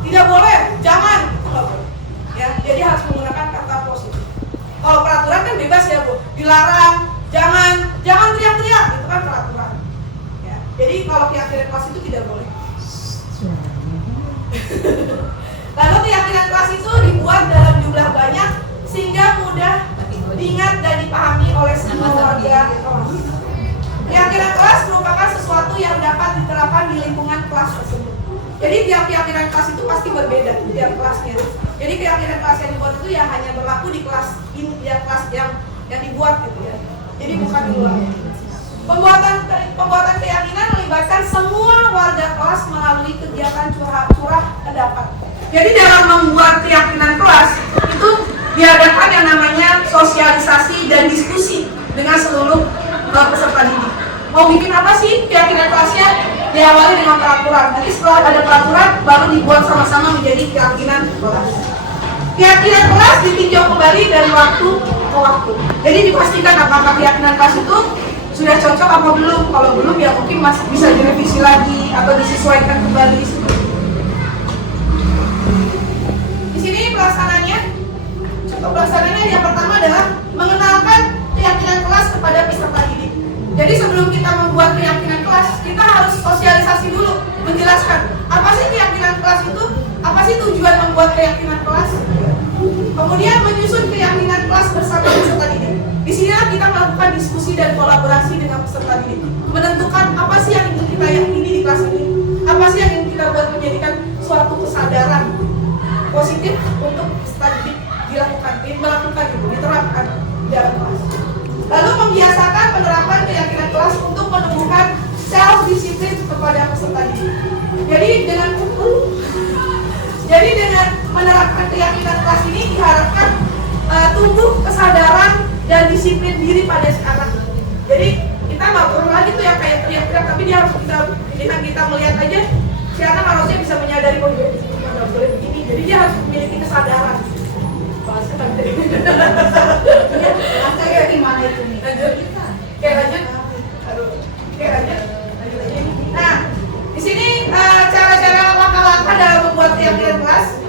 tidak boleh, jangan, itu nggak boleh. Ya, jadi harus menggunakan kata positif. Kalau peraturan kan bebas ya Bu, dilarang, jangan teriak-teriak, itu kan peraturan. Ya, jadi kalau keyakinan kelas itu tidak boleh. Lalu keyakinan kelas itu dibuat dalam jumlah banyak sehingga mudah diingat dan dipahami oleh semua warga kelas. Keyakinan kelas merupakan sesuatu yang dapat diterapkan di lingkungan kelas tersebut. Jadi tiap keyakinan kelas itu pasti berbeda tiap kelasnya. Jadi keyakinan kelas yang dibuat itu ya hanya berlaku di kelas ini, ya kelas yang dibuat gitu ya. Jadi bukan di luar. Pembuatan keyakinan melibatkan semua warga kelas melalui kegiatan curah pendapat. Jadi dalam membuat keyakinan kelas itu diadakan yang namanya sosialisasi dan diskusi dengan seluruh peserta didik. Mau bikin apa sih keyakinan kelasnya? Diawali dengan peraturan. Nanti setelah ada peraturan baru dibuat sama-sama menjadi keyakinan kelas. Keyakinan kelas ditinjau kembali dari waktu ke waktu. Jadi dipastikan apakah keyakinan kelas itu sudah cocok apa belum. Kalau belum ya mungkin masih bisa direvisi lagi atau disesuaikan kembali. Di sini pelaksananya, contoh pelaksananya yang pertama adalah mengenalkan keyakinan kelas kepada peserta didik. Jadi sebelum kita membuat keyakinan kelas, kita harus sosialisasi dulu, menjelaskan apa sih keyakinan kelas itu, apa sih tujuan membuat keyakinan kelas. Kemudian menyusun keyakinan kelas bersama peserta didik. Di sinilah kita melakukan diskusi dan kolaborasi dengan peserta didik, menentukan apa sih yang ingin kita yakini di kelas ini, apa sih yang ingin kita buat menjadikan suatu kesadaran positif untuk peserta didik melakukan itu, diterapkan di dalam kelas. Lalu membiasakan penerapan keyakinan kelas untuk menumbuhkan self disiplin kepada peserta didik. Jadi dengan menerapkan keyakinan kelas ini diharapkan tumbuh kesadaran dan disiplin diri pada si anak. Jadi kita nggak perlu lagi tuh yang kayak teriak-teriak, tapi dia harus dengan kita melihat aja si anak harusnya bisa menyadari oh dia nggak boleh begini. Jadi dia harus memiliki kesadaran. Bahasa tadi. Kayak gimana itu nih? Kayak lanjut. Nah, di sini cara-cara langkah-langkah dalam membuat keyakinan kelas.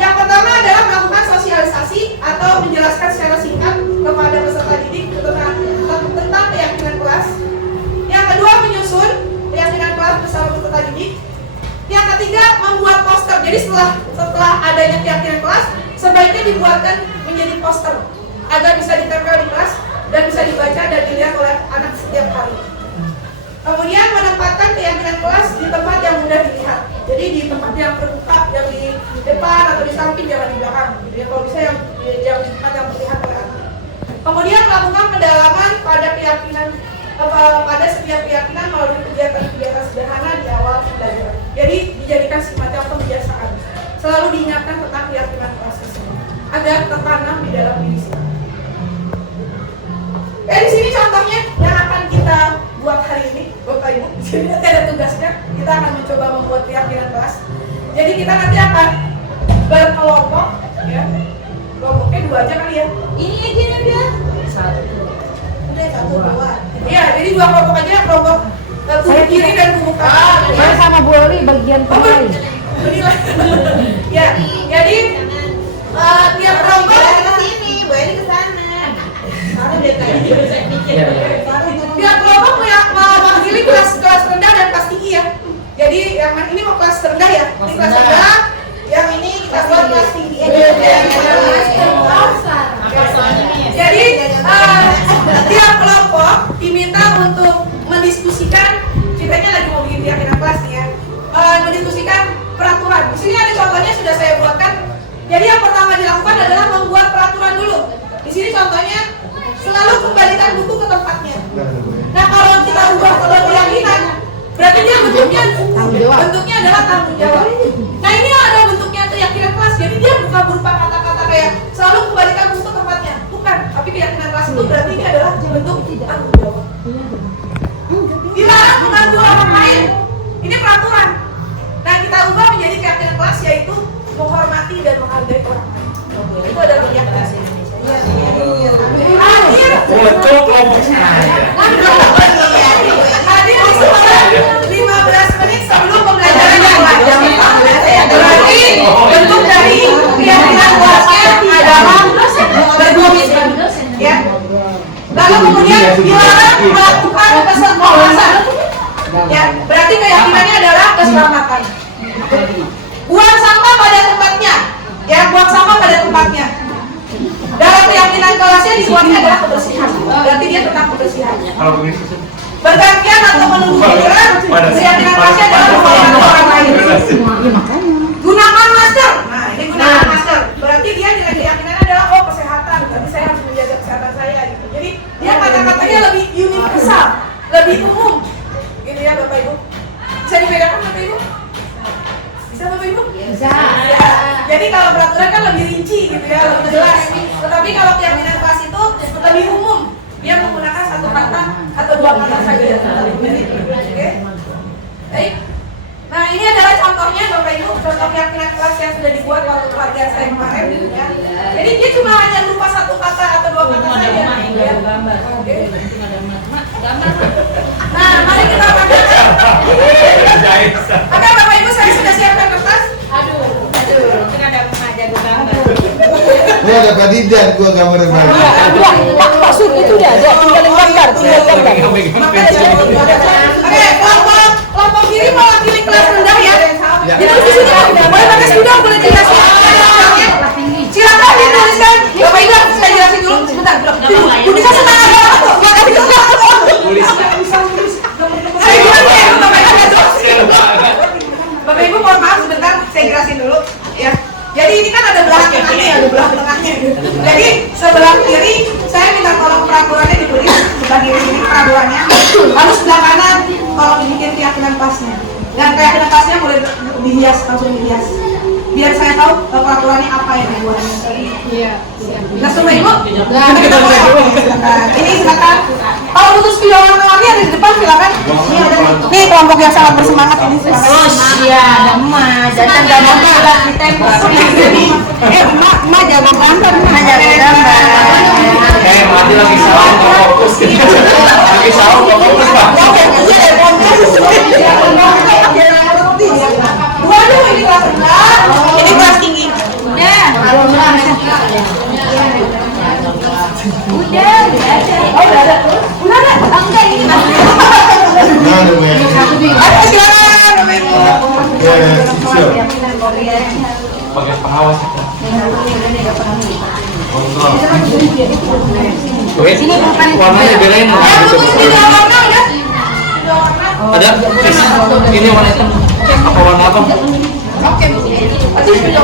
Yang pertama adalah melakukan sosialisasi atau menjelaskan secara singkat kepada peserta didik tentang keyakinan kelas. Yang kedua, menyusun keyakinan kelas bersama peserta didik. Yang ketiga, membuat poster. Jadi setelah adanya keyakinan kelas, sebaiknya dibuatkan menjadi poster agar bisa ditempel di kelas dan bisa dibaca dan dilihat oleh anak setiap hari. Kemudian menempatkan keyakinan kelas di tempat yang mudah dilihat. Jadi di tempat yang terbuka, yang di depan atau di samping, jangan di belakang. Jadi kalau bisa yang di tempat yang terlihat oleh anak. Kemudian melakukan pendalaman pada keyakinan pada setiap keyakinan melalui kegiatan-kegiatan sederhana di awal pembelajaran. Jadi dijadikan semacam pembiasaan. Selalu diingatkan tentang keyakinan kelas tersebut agar tertanam di dalam diri kita. Di sini contohnya yang akan kita buat hari ini, Bapak Ibu. Jadi nanti ada tugasnya, kita akan mencoba membuat keyakinan kelas. Jadi kita nanti akan berkelompok, ya. Kelompoknya 2 aja kali ya. Ini aja dia. 1. Udah 1 2. Iya, jadi 2 kelompok aja, kelompok kubu kiri dan kubu kanan. Saya sama Bu Oli bagian terbaik. Ya, jadi tiap kelompok ke sini, Bu Eli ke sana. tiap kelompok mewakili kelas rendah dan kelas tinggi ya. Jadi yang ini mau kelas rendah ya, ini kelas rendah. Yang ini kita buat kelas tinggi. Jadi tiap kelompok diminta untuk mendiskusikan, ceritanya lagi mau bikin keyakinan kelas nih ya, mendiskusikan peraturan. Di sini ada contohnya sudah saya buatkan. Jadi yang pertama dilakukan adalah membuat peraturan dulu. Di sini contohnya selalu kembalikan buku ke tempatnya. Nah kalau kita ubah ke keyakinan, berarti dia bentuknya adalah tanggung jawab. Nah ini ada bentuknya keyakinan kelas. Jadi dia bukan berupa kata-kata kayak selalu kembalikan buku ke tempatnya, bukan. Tapi keyakinan kelas itu berarti ini adalah bentuk tanggung jawab. Dilarang mengganggu orang lain. Ini peraturan. Nah kita ubah menjadi keyakinan kelas, yaitu menghormati dan menghargai orang lain. Itu adalah keyakinan Indonesia. Untuk kelompok saya. Hadir di sekolah 15 menit sebelum Ya, berarti keyakinannya adalah keselamatan. Buang sampah pada tempatnya. Ya, buang sampah pada tempatnya. Dalam keyakinan kelasnya dibuatnya adalah kebersihan. Berarti dia tentang kebersihan. Kalau begitu Bergantian atau menunggu giliran, keyakinan kelasnya adalah membahayakan orang lain. Gunakan masker. Nah, ini gunakan masker. Berarti dia dengan keyakinannya adalah kesehatan. Berarti saya harus menjaga kesehatan saya gitu. Jadi dia kata-katanya lebih universal, lebih umum. Gitu ya Bapak Ibu. Bisa dibedakan Bapak Ibu? Bisa Bapak Ibu? Bisa. Ya. Jadi kalau peraturan kan lebih rinci gitu ya, lebih jelas. Tetapi kalau keyakinan kelas itu lebih umum. Dia menggunakan satu kata atau dua kata saja. Oke. Baik. Nah, ini adalah contohnya Bapak Ibu, contoh keyakinan kelas yang sudah dibuat waktu pelatihan saya kemarin gitu ya. Jadi dia cuma hanya lupa satu kata atau dua kata saja. Ya. Oke. Nah, mari kita bacakan. Oke, Bapak Ibu, saya sudah siapkan kertas. Aduh. Kita ada emak jago gambar. Gua ada kandidat, gua gambar banget. Pak Sur itu dia ada, tinggal gambar, Oke, kelompok kiri mewakili kelas rendah ya. Jadi di sini boleh pakai spidol, boleh jelaskan. Silakan dituliskan. Bapak Ibu, saya jelasin dulu sebentar. Bisa setengah waktu. Saya jelasin Bapak Ibu. Bapak Ibu mohon maaf sebentar, saya jelasin dulu ya. Jadi ini kan ada belah tengahnya, ada belah tengahnya. Jadi sebelah kiri saya minta tolong peraturannya ditulis sebelah kiri ini peraturannya. Lalu sebelah kanan tolong dibikin keyakinan kelasnya. Dan keyakinan kelasnya boleh dihias, langsung dihias. Biar saya tahu peraturannya apa yang dibuat. Iya. Nah, semua Ibu? Kita mulai. Ini silakan. Kalau butuh spidol warna-warni ada di depan silakan. Ini ada. Nih kelompok yang sangat bersemangat ini silakan. Iya, ada emak, datang gambar surat di tembok. Emak jago gambar, emak jago gambar. mati lagi salah fokus. Lagi salah fokus Pak. Waduh, ini kelas rendah, ini kelas tinggi. Udah. Oh, udah ada. Enggak, ini masih. Ayo silakan, Bapak Ibu. Sebagai pengawas kita. Kontrol. Sini warnanya belain. Ada ini warna hitam. Apa warna apa? Oke, Bu. Pasti sudah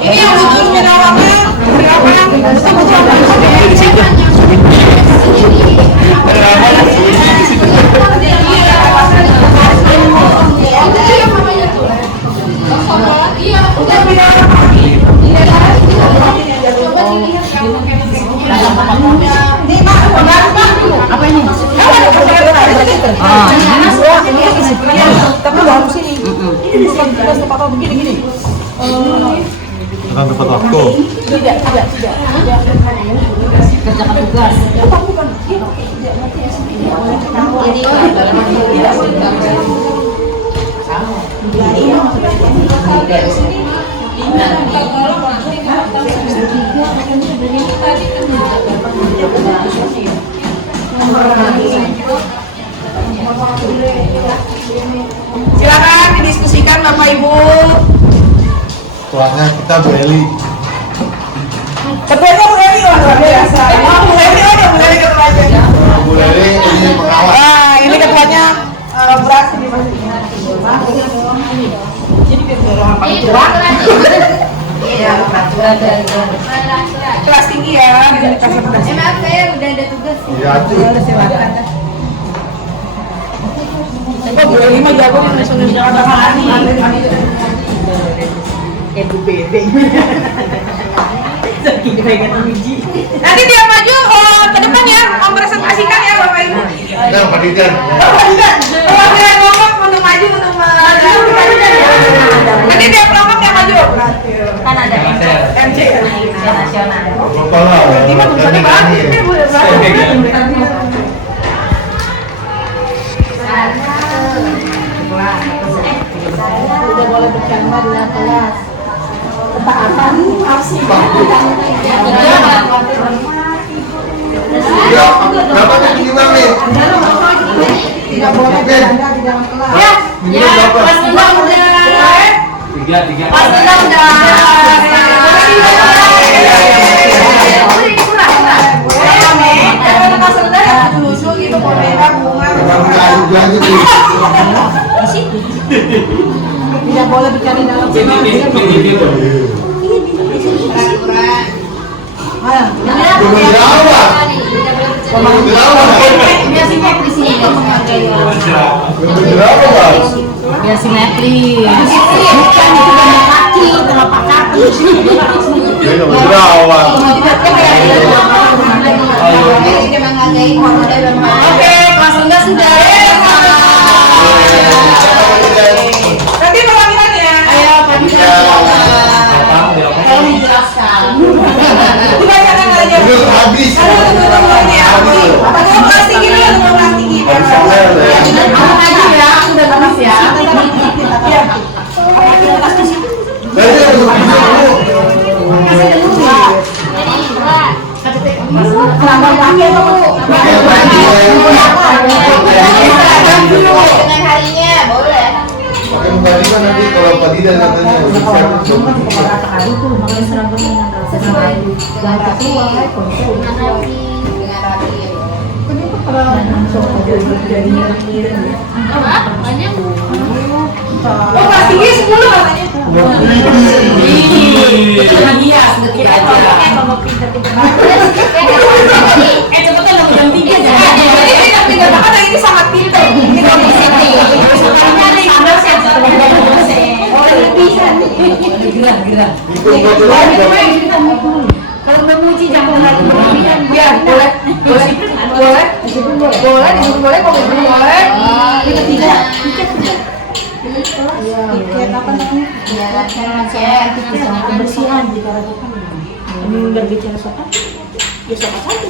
ini yang butuh sepeda warna apa ini? Tapi harus ini. Ini bisa tempat begini-gini. Akan tepat waktu. Tidak. Kerjakan tugas. Bukan. Silakan didiskusikan Bapak Ibu. Kelasnya kita Bu Eli. Ketuanya Bu Eli luar biasa. Bu Eli aja, Bu Eli ketuanya. Bu Eli ini pengawas. Ah, ini ketuanya beras ini masih. Jadi biar iya, kelas tinggi ya. Emang saya udah ada tugas. Iya, tuh. Udah silakan. Kok Bu Eli mah jago di nasional bahani. Bu Bebe. Nanti dia maju ke depan ya, mempresentasikan ya Bapak Ibu. Nah, Pak Didan. Kalau dia ngomong untuk maju untuk nanti dia kelompok yang maju. Kan ada MC ya. nasional. Kepala. Ini mah tulisannya bagus, ini boleh banget. Udah boleh bercanda di kelas. Ketaatan. Ya, berapa nih minimal nih? Tidak boleh bercanda di dalam kelas. Ya, Minimal berapa? Mas Bunda udah. Tiga. Mas Bunda udah. Tidak boleh bicara di dalam kelas. Gitu. Biar simetris sini dong menghargai. Biar simetris. Bukan di tengah kaki, telapak kaki. Oke, kelas rendah sudah. Nanti pemanggilannya. Ayo, Pak Dika. Tolong dijelaskan. Dibacakan aja. Udah habis. Tunggu ini ya. Tunggu kelas tinggi dulu, tunggu kelas tinggi. Ngomong aja ya, aku udah habis ya. Iya. Berarti harus bisa dulu. Kasih dulu ya. Kelambang kaki atau Bu? Dengan harinya boleh. Pakai muka Dika nanti kalau Pak Didan katanya udah siap belum? Oh, kelas tinggi 10 katanya. Hadiah, sudah tidak aja. Cepetan dong, jam 3 aja. Ini pindah banget, ini sangat pintar. Ini komisi Soalnya ada yang dosen, soalnya ada yang dosen. Oh, bisa nih. Gerak. Kalau memuji jangan lagi berlebihan. Ya, boleh, kalau boleh. Kita tidak. Tiket apa namanya? Kebersihan dikatakan. Ini udah bicara sopan. Ya sopan saja.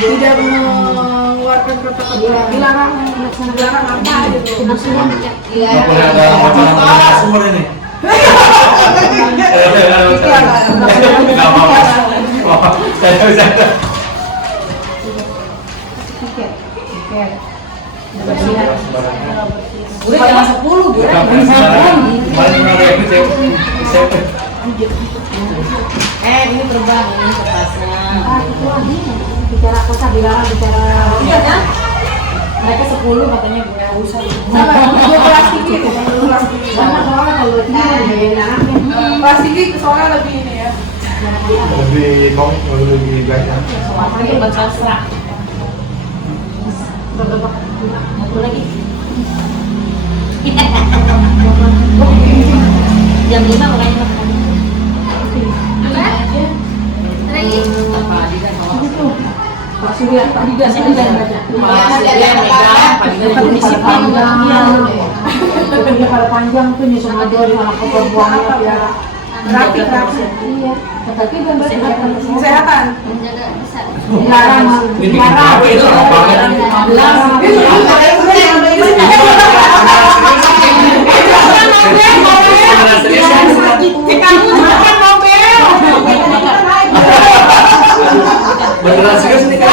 Tidak mengeluarkan protokol dilarang apa gitu. Kebersihan. Boleh ada wacana sumber ini. Nggak apa-apa. Saya bisa. Udah jam 10, Bu. Ini terbang ini kertasnya. Bicara kosa dilarang bicara. Iya kan? Mereka 10 katanya gue usah. Dua kelas tinggi itu, kelas tinggi. Sama soalnya kalau ini larangnya. Kelas tinggi soalnya lebih ini ya. Lebih banyak. Soalnya baca sastra. Satu lagi. Jam 5 makanya makan. Lagi. Pak Surya, Pak Didan, Pak Didan. Pak Surya, Pak Didan itu disiplin. Dia kalau panjang tuh nyusun aja di malah kebuang ya. Rapi. Iya. Tetapi dan Kesehatan. Menjaga besar. dilarang. Ini apa itu orang banget. Beneran serius nih kan?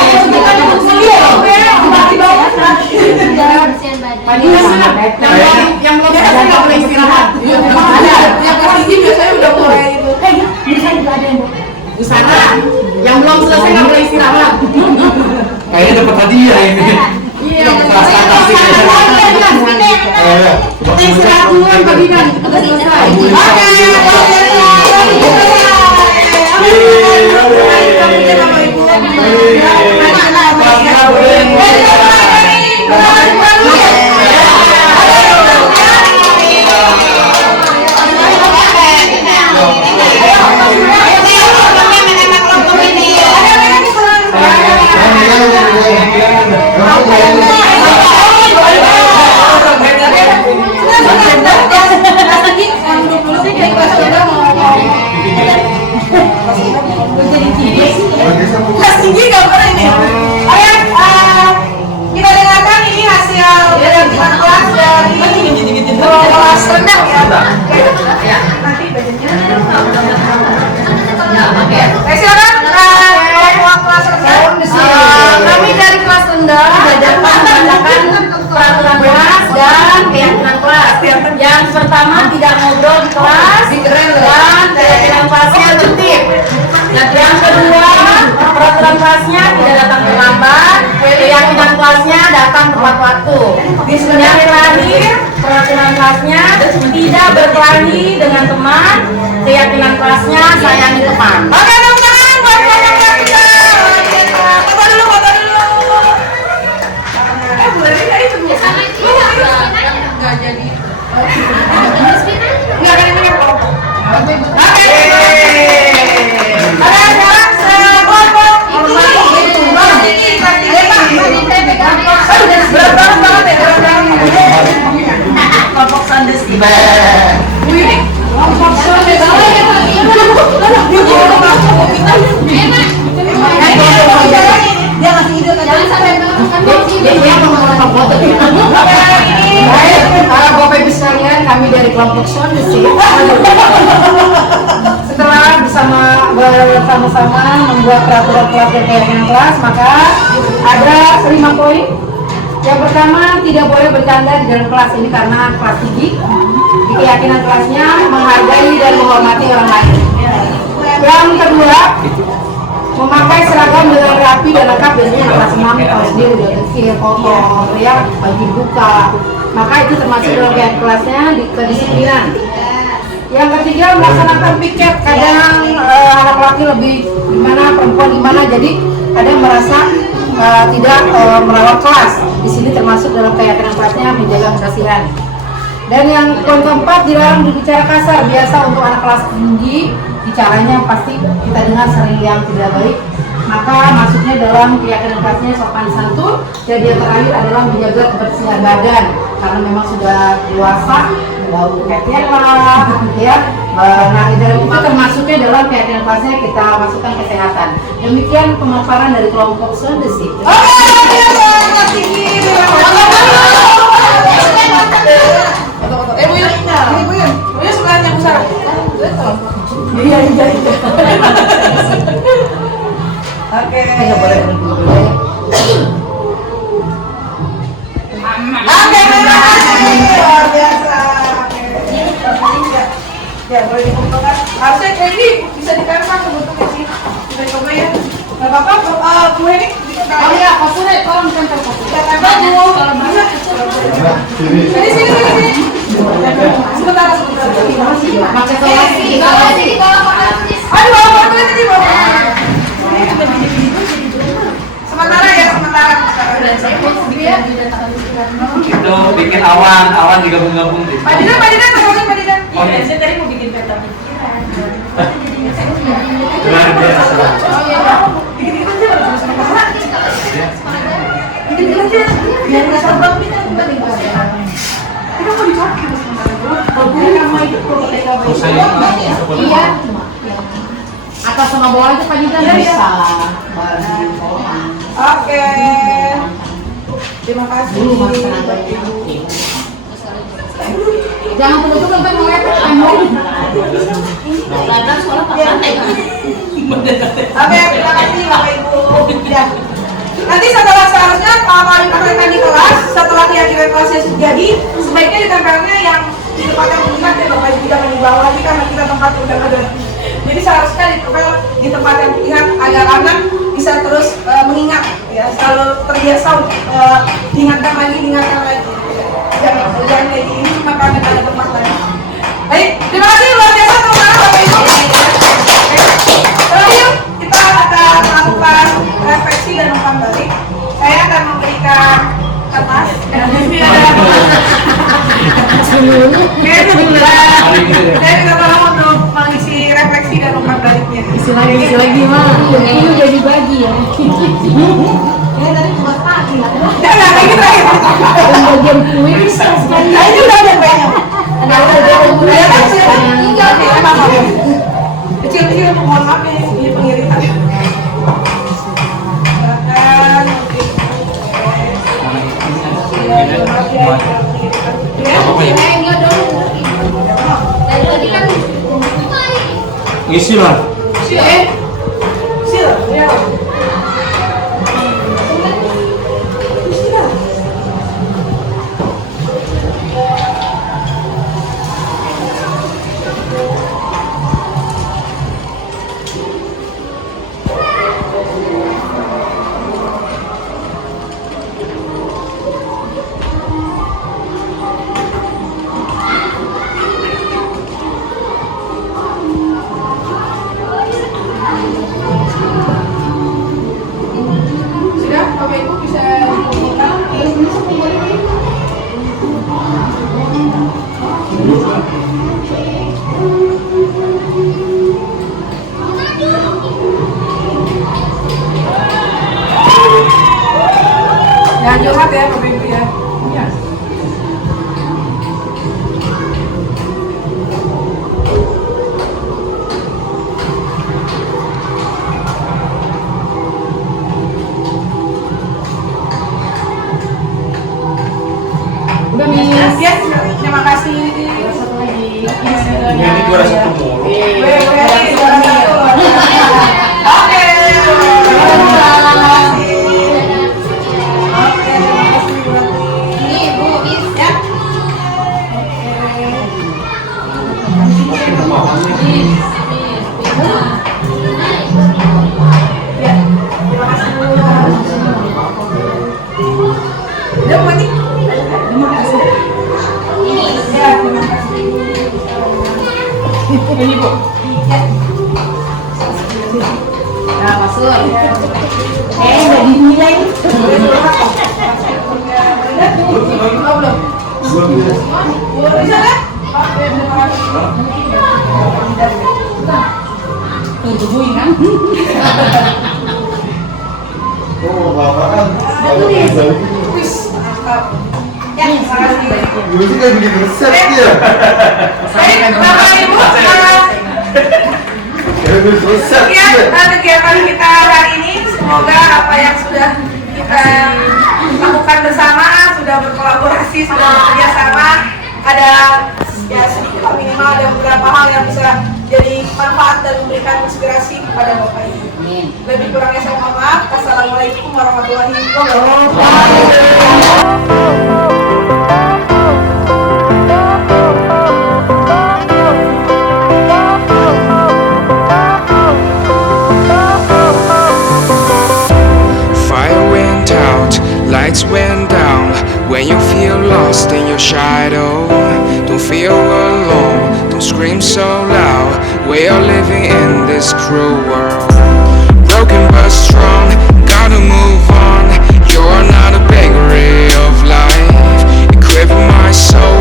Yang belum nggak boleh istirahat. Ada, yang kelas tinggi biasanya udah mulai itu. Bisa juga ada yang busana. Yang belum selesai nggak boleh istirahat. Kayaknya dapat hadiah ini. Iya. Oh ya. Kita istirahat duluan Pak Didan. Kita selesai. Oke, badannya. Silakan ketua kelas rendah. Kami dari kelas rendah berdasarkan peraturan kelas dan keyakinan kelas. Yang pertama, tidak ngobrol di kelas dan keyakinan kelasnya tertib. Yang kedua, peraturan kelasnya tidak datang terlambat, keyakinan kelasnya datang tepat waktu. Yang terakhir, peraturan kelasnya tidak berkelahi dengan teman, keyakinan kelasnya sayangi teman. Oke, tepuk tangan buat kelompok kita. Foto dulu. Boleh nggak itu Bu? Nggak jadi. Nggak kan ini kelompok. Oke. Ada jalan sekelompok. Kelompok Sandes tiba. Kelompok Sandes. Dia ngasih ide kan. Jangan sampai Dia mau foto ya. Baik, Bapak Ibu sekalian, kami dari kelompok Sondes setelah bersama-sama membuat peraturan kelas dan keyakinan kelas, maka ada 5 poin. Yang pertama, tidak boleh bercanda di dalam kelas ini karena kelas tinggi. Di keyakinan kelasnya menghargai dan menghormati orang lain. Yang kedua, memakai seragam dengan rapi dan lengkap. Biasanya anak kelas 6 kalau sendiri udah bersih, kotor, ya, baju buka. Maka itu termasuk dalam keyakinan kelasnya di kedisiplinan. Yang ketiga, melaksanakan piket. Kadang anak laki lebih gimana, perempuan gimana, jadi kadang merasa tidak merawat kelas. Di sini termasuk dalam keyakinan kelasnya menjaga kebersihan. Dan yang poin keempat, dilarang berbicara kasar. Biasa untuk anak kelas tinggi, bicaranya pasti kita dengar sering yang tidak baik. Maka masuknya dalam keyakinan kelasnya sopan santun. Dan yang terakhir adalah menjaga kebersihan badan, karena memang sudah dewasa, bau ketiak lah, ya. Nah, itu termasuknya dalam keyakinan kelasnya kita masukkan kesehatan. Demikian pemaparan dari kelompok Sondes. Bu Yun sebelahnya Bu Sarah. Iya. Oke. Luar biasa. Ya, boleh dikumpulkan. Harusnya kayak ini bisa ditempel bentuknya sih. Kita coba ya. Gak apa-apa, Bu Heni. Oh iya, kosurnya tolong tempel kosurnya. Kita tempel Bu. Sini. Sebentar. Pakai solasi. Aduh, apa tadi bawa? Sementara. Itu bikin awan digabung-gabung gitu. Pak Didan, tolongin Pak Didan. Oke. Saya tadi mau bikin peta pikiran. Luar biasa. Biar nggak terbang kita mau dipakai Iya. Atas sama bawah aja Pak Dita bisa. Oke. Terima kasih. Jangan tutup sampai ngepet tembok. Oke, terima kasih Bapak Ibu. Ya. Nanti seharusnya kalau kalian akan di kelas, setelah keyakinan kelasnya jadi, sebaiknya ditempelnya yang di tempat yang mengingat ya Bapak Ibu, jangan di bawah lagi karena kita tempat udah ada. Jadi seharusnya ditempel di tempat yang mengingat agar anak bisa terus mengingat, ya selalu terbiasa diingatkan lagi. Jangan kayak gini cuma karena ada tempat lain. Baik, terima kasih luar biasa teman-teman Bapak Ibu. Terakhir kita akan melakukan refleksi dan umpan balik. Saya akan memberikan kertas dan saya minta tolong untuk mengisi refleksi dan umpan baliknya. Isi lagi mah. Ini jadi bagi ya. Tadi cuma pagi lah. Jangan lagi terakhir. Bagian kue bisa sekali. Nah, ini udah ada banyak. Kecil-kecil mohon maaf ya, ini pengiritan. Enggak dong. Dari tadi kan Isi lah. Sudah, Bapak Ibu bisa dikumpulkan. Jangan curhat ya Bapak Ibu ya. Udah Miss. Ya, terima kasih. Satu lagi. Ini juara satu mulu. Oke. Ini Bu bisa. Udah Bu Ati? Ya, terima kasih. Ini Bu. Nah, masuk. Udah dinilai. Oh, belum. Bisa kan? Oke, terima kasih. Tungguin kan? Oh, bapak kan. Wis, mantap. Ya, terima kasih. Dulu sih kayak bikin resep ya. Bapak Ibu, Kayak bikin resep sekian ya. kegiatan kita hari ini. Semoga apa yang sudah kita lakukan bersama, sudah berkolaborasi, sudah bekerja sama, ada ya sedikit atau minimal ada beberapa hal yang bisa jadi manfaat dan memberikan inspirasi kepada Bapak Ibu. Lebih kurangnya saya mohon maaf. Assalamualaikum warahmatullahi wabarakatuh. Fire went out, lights went down. When you feel lost in your shadow, don't feel alone, don't scream so loud. We are living in this cruel world. Broken but strong, gotta move on. You're not a bakery of life. Equip my soul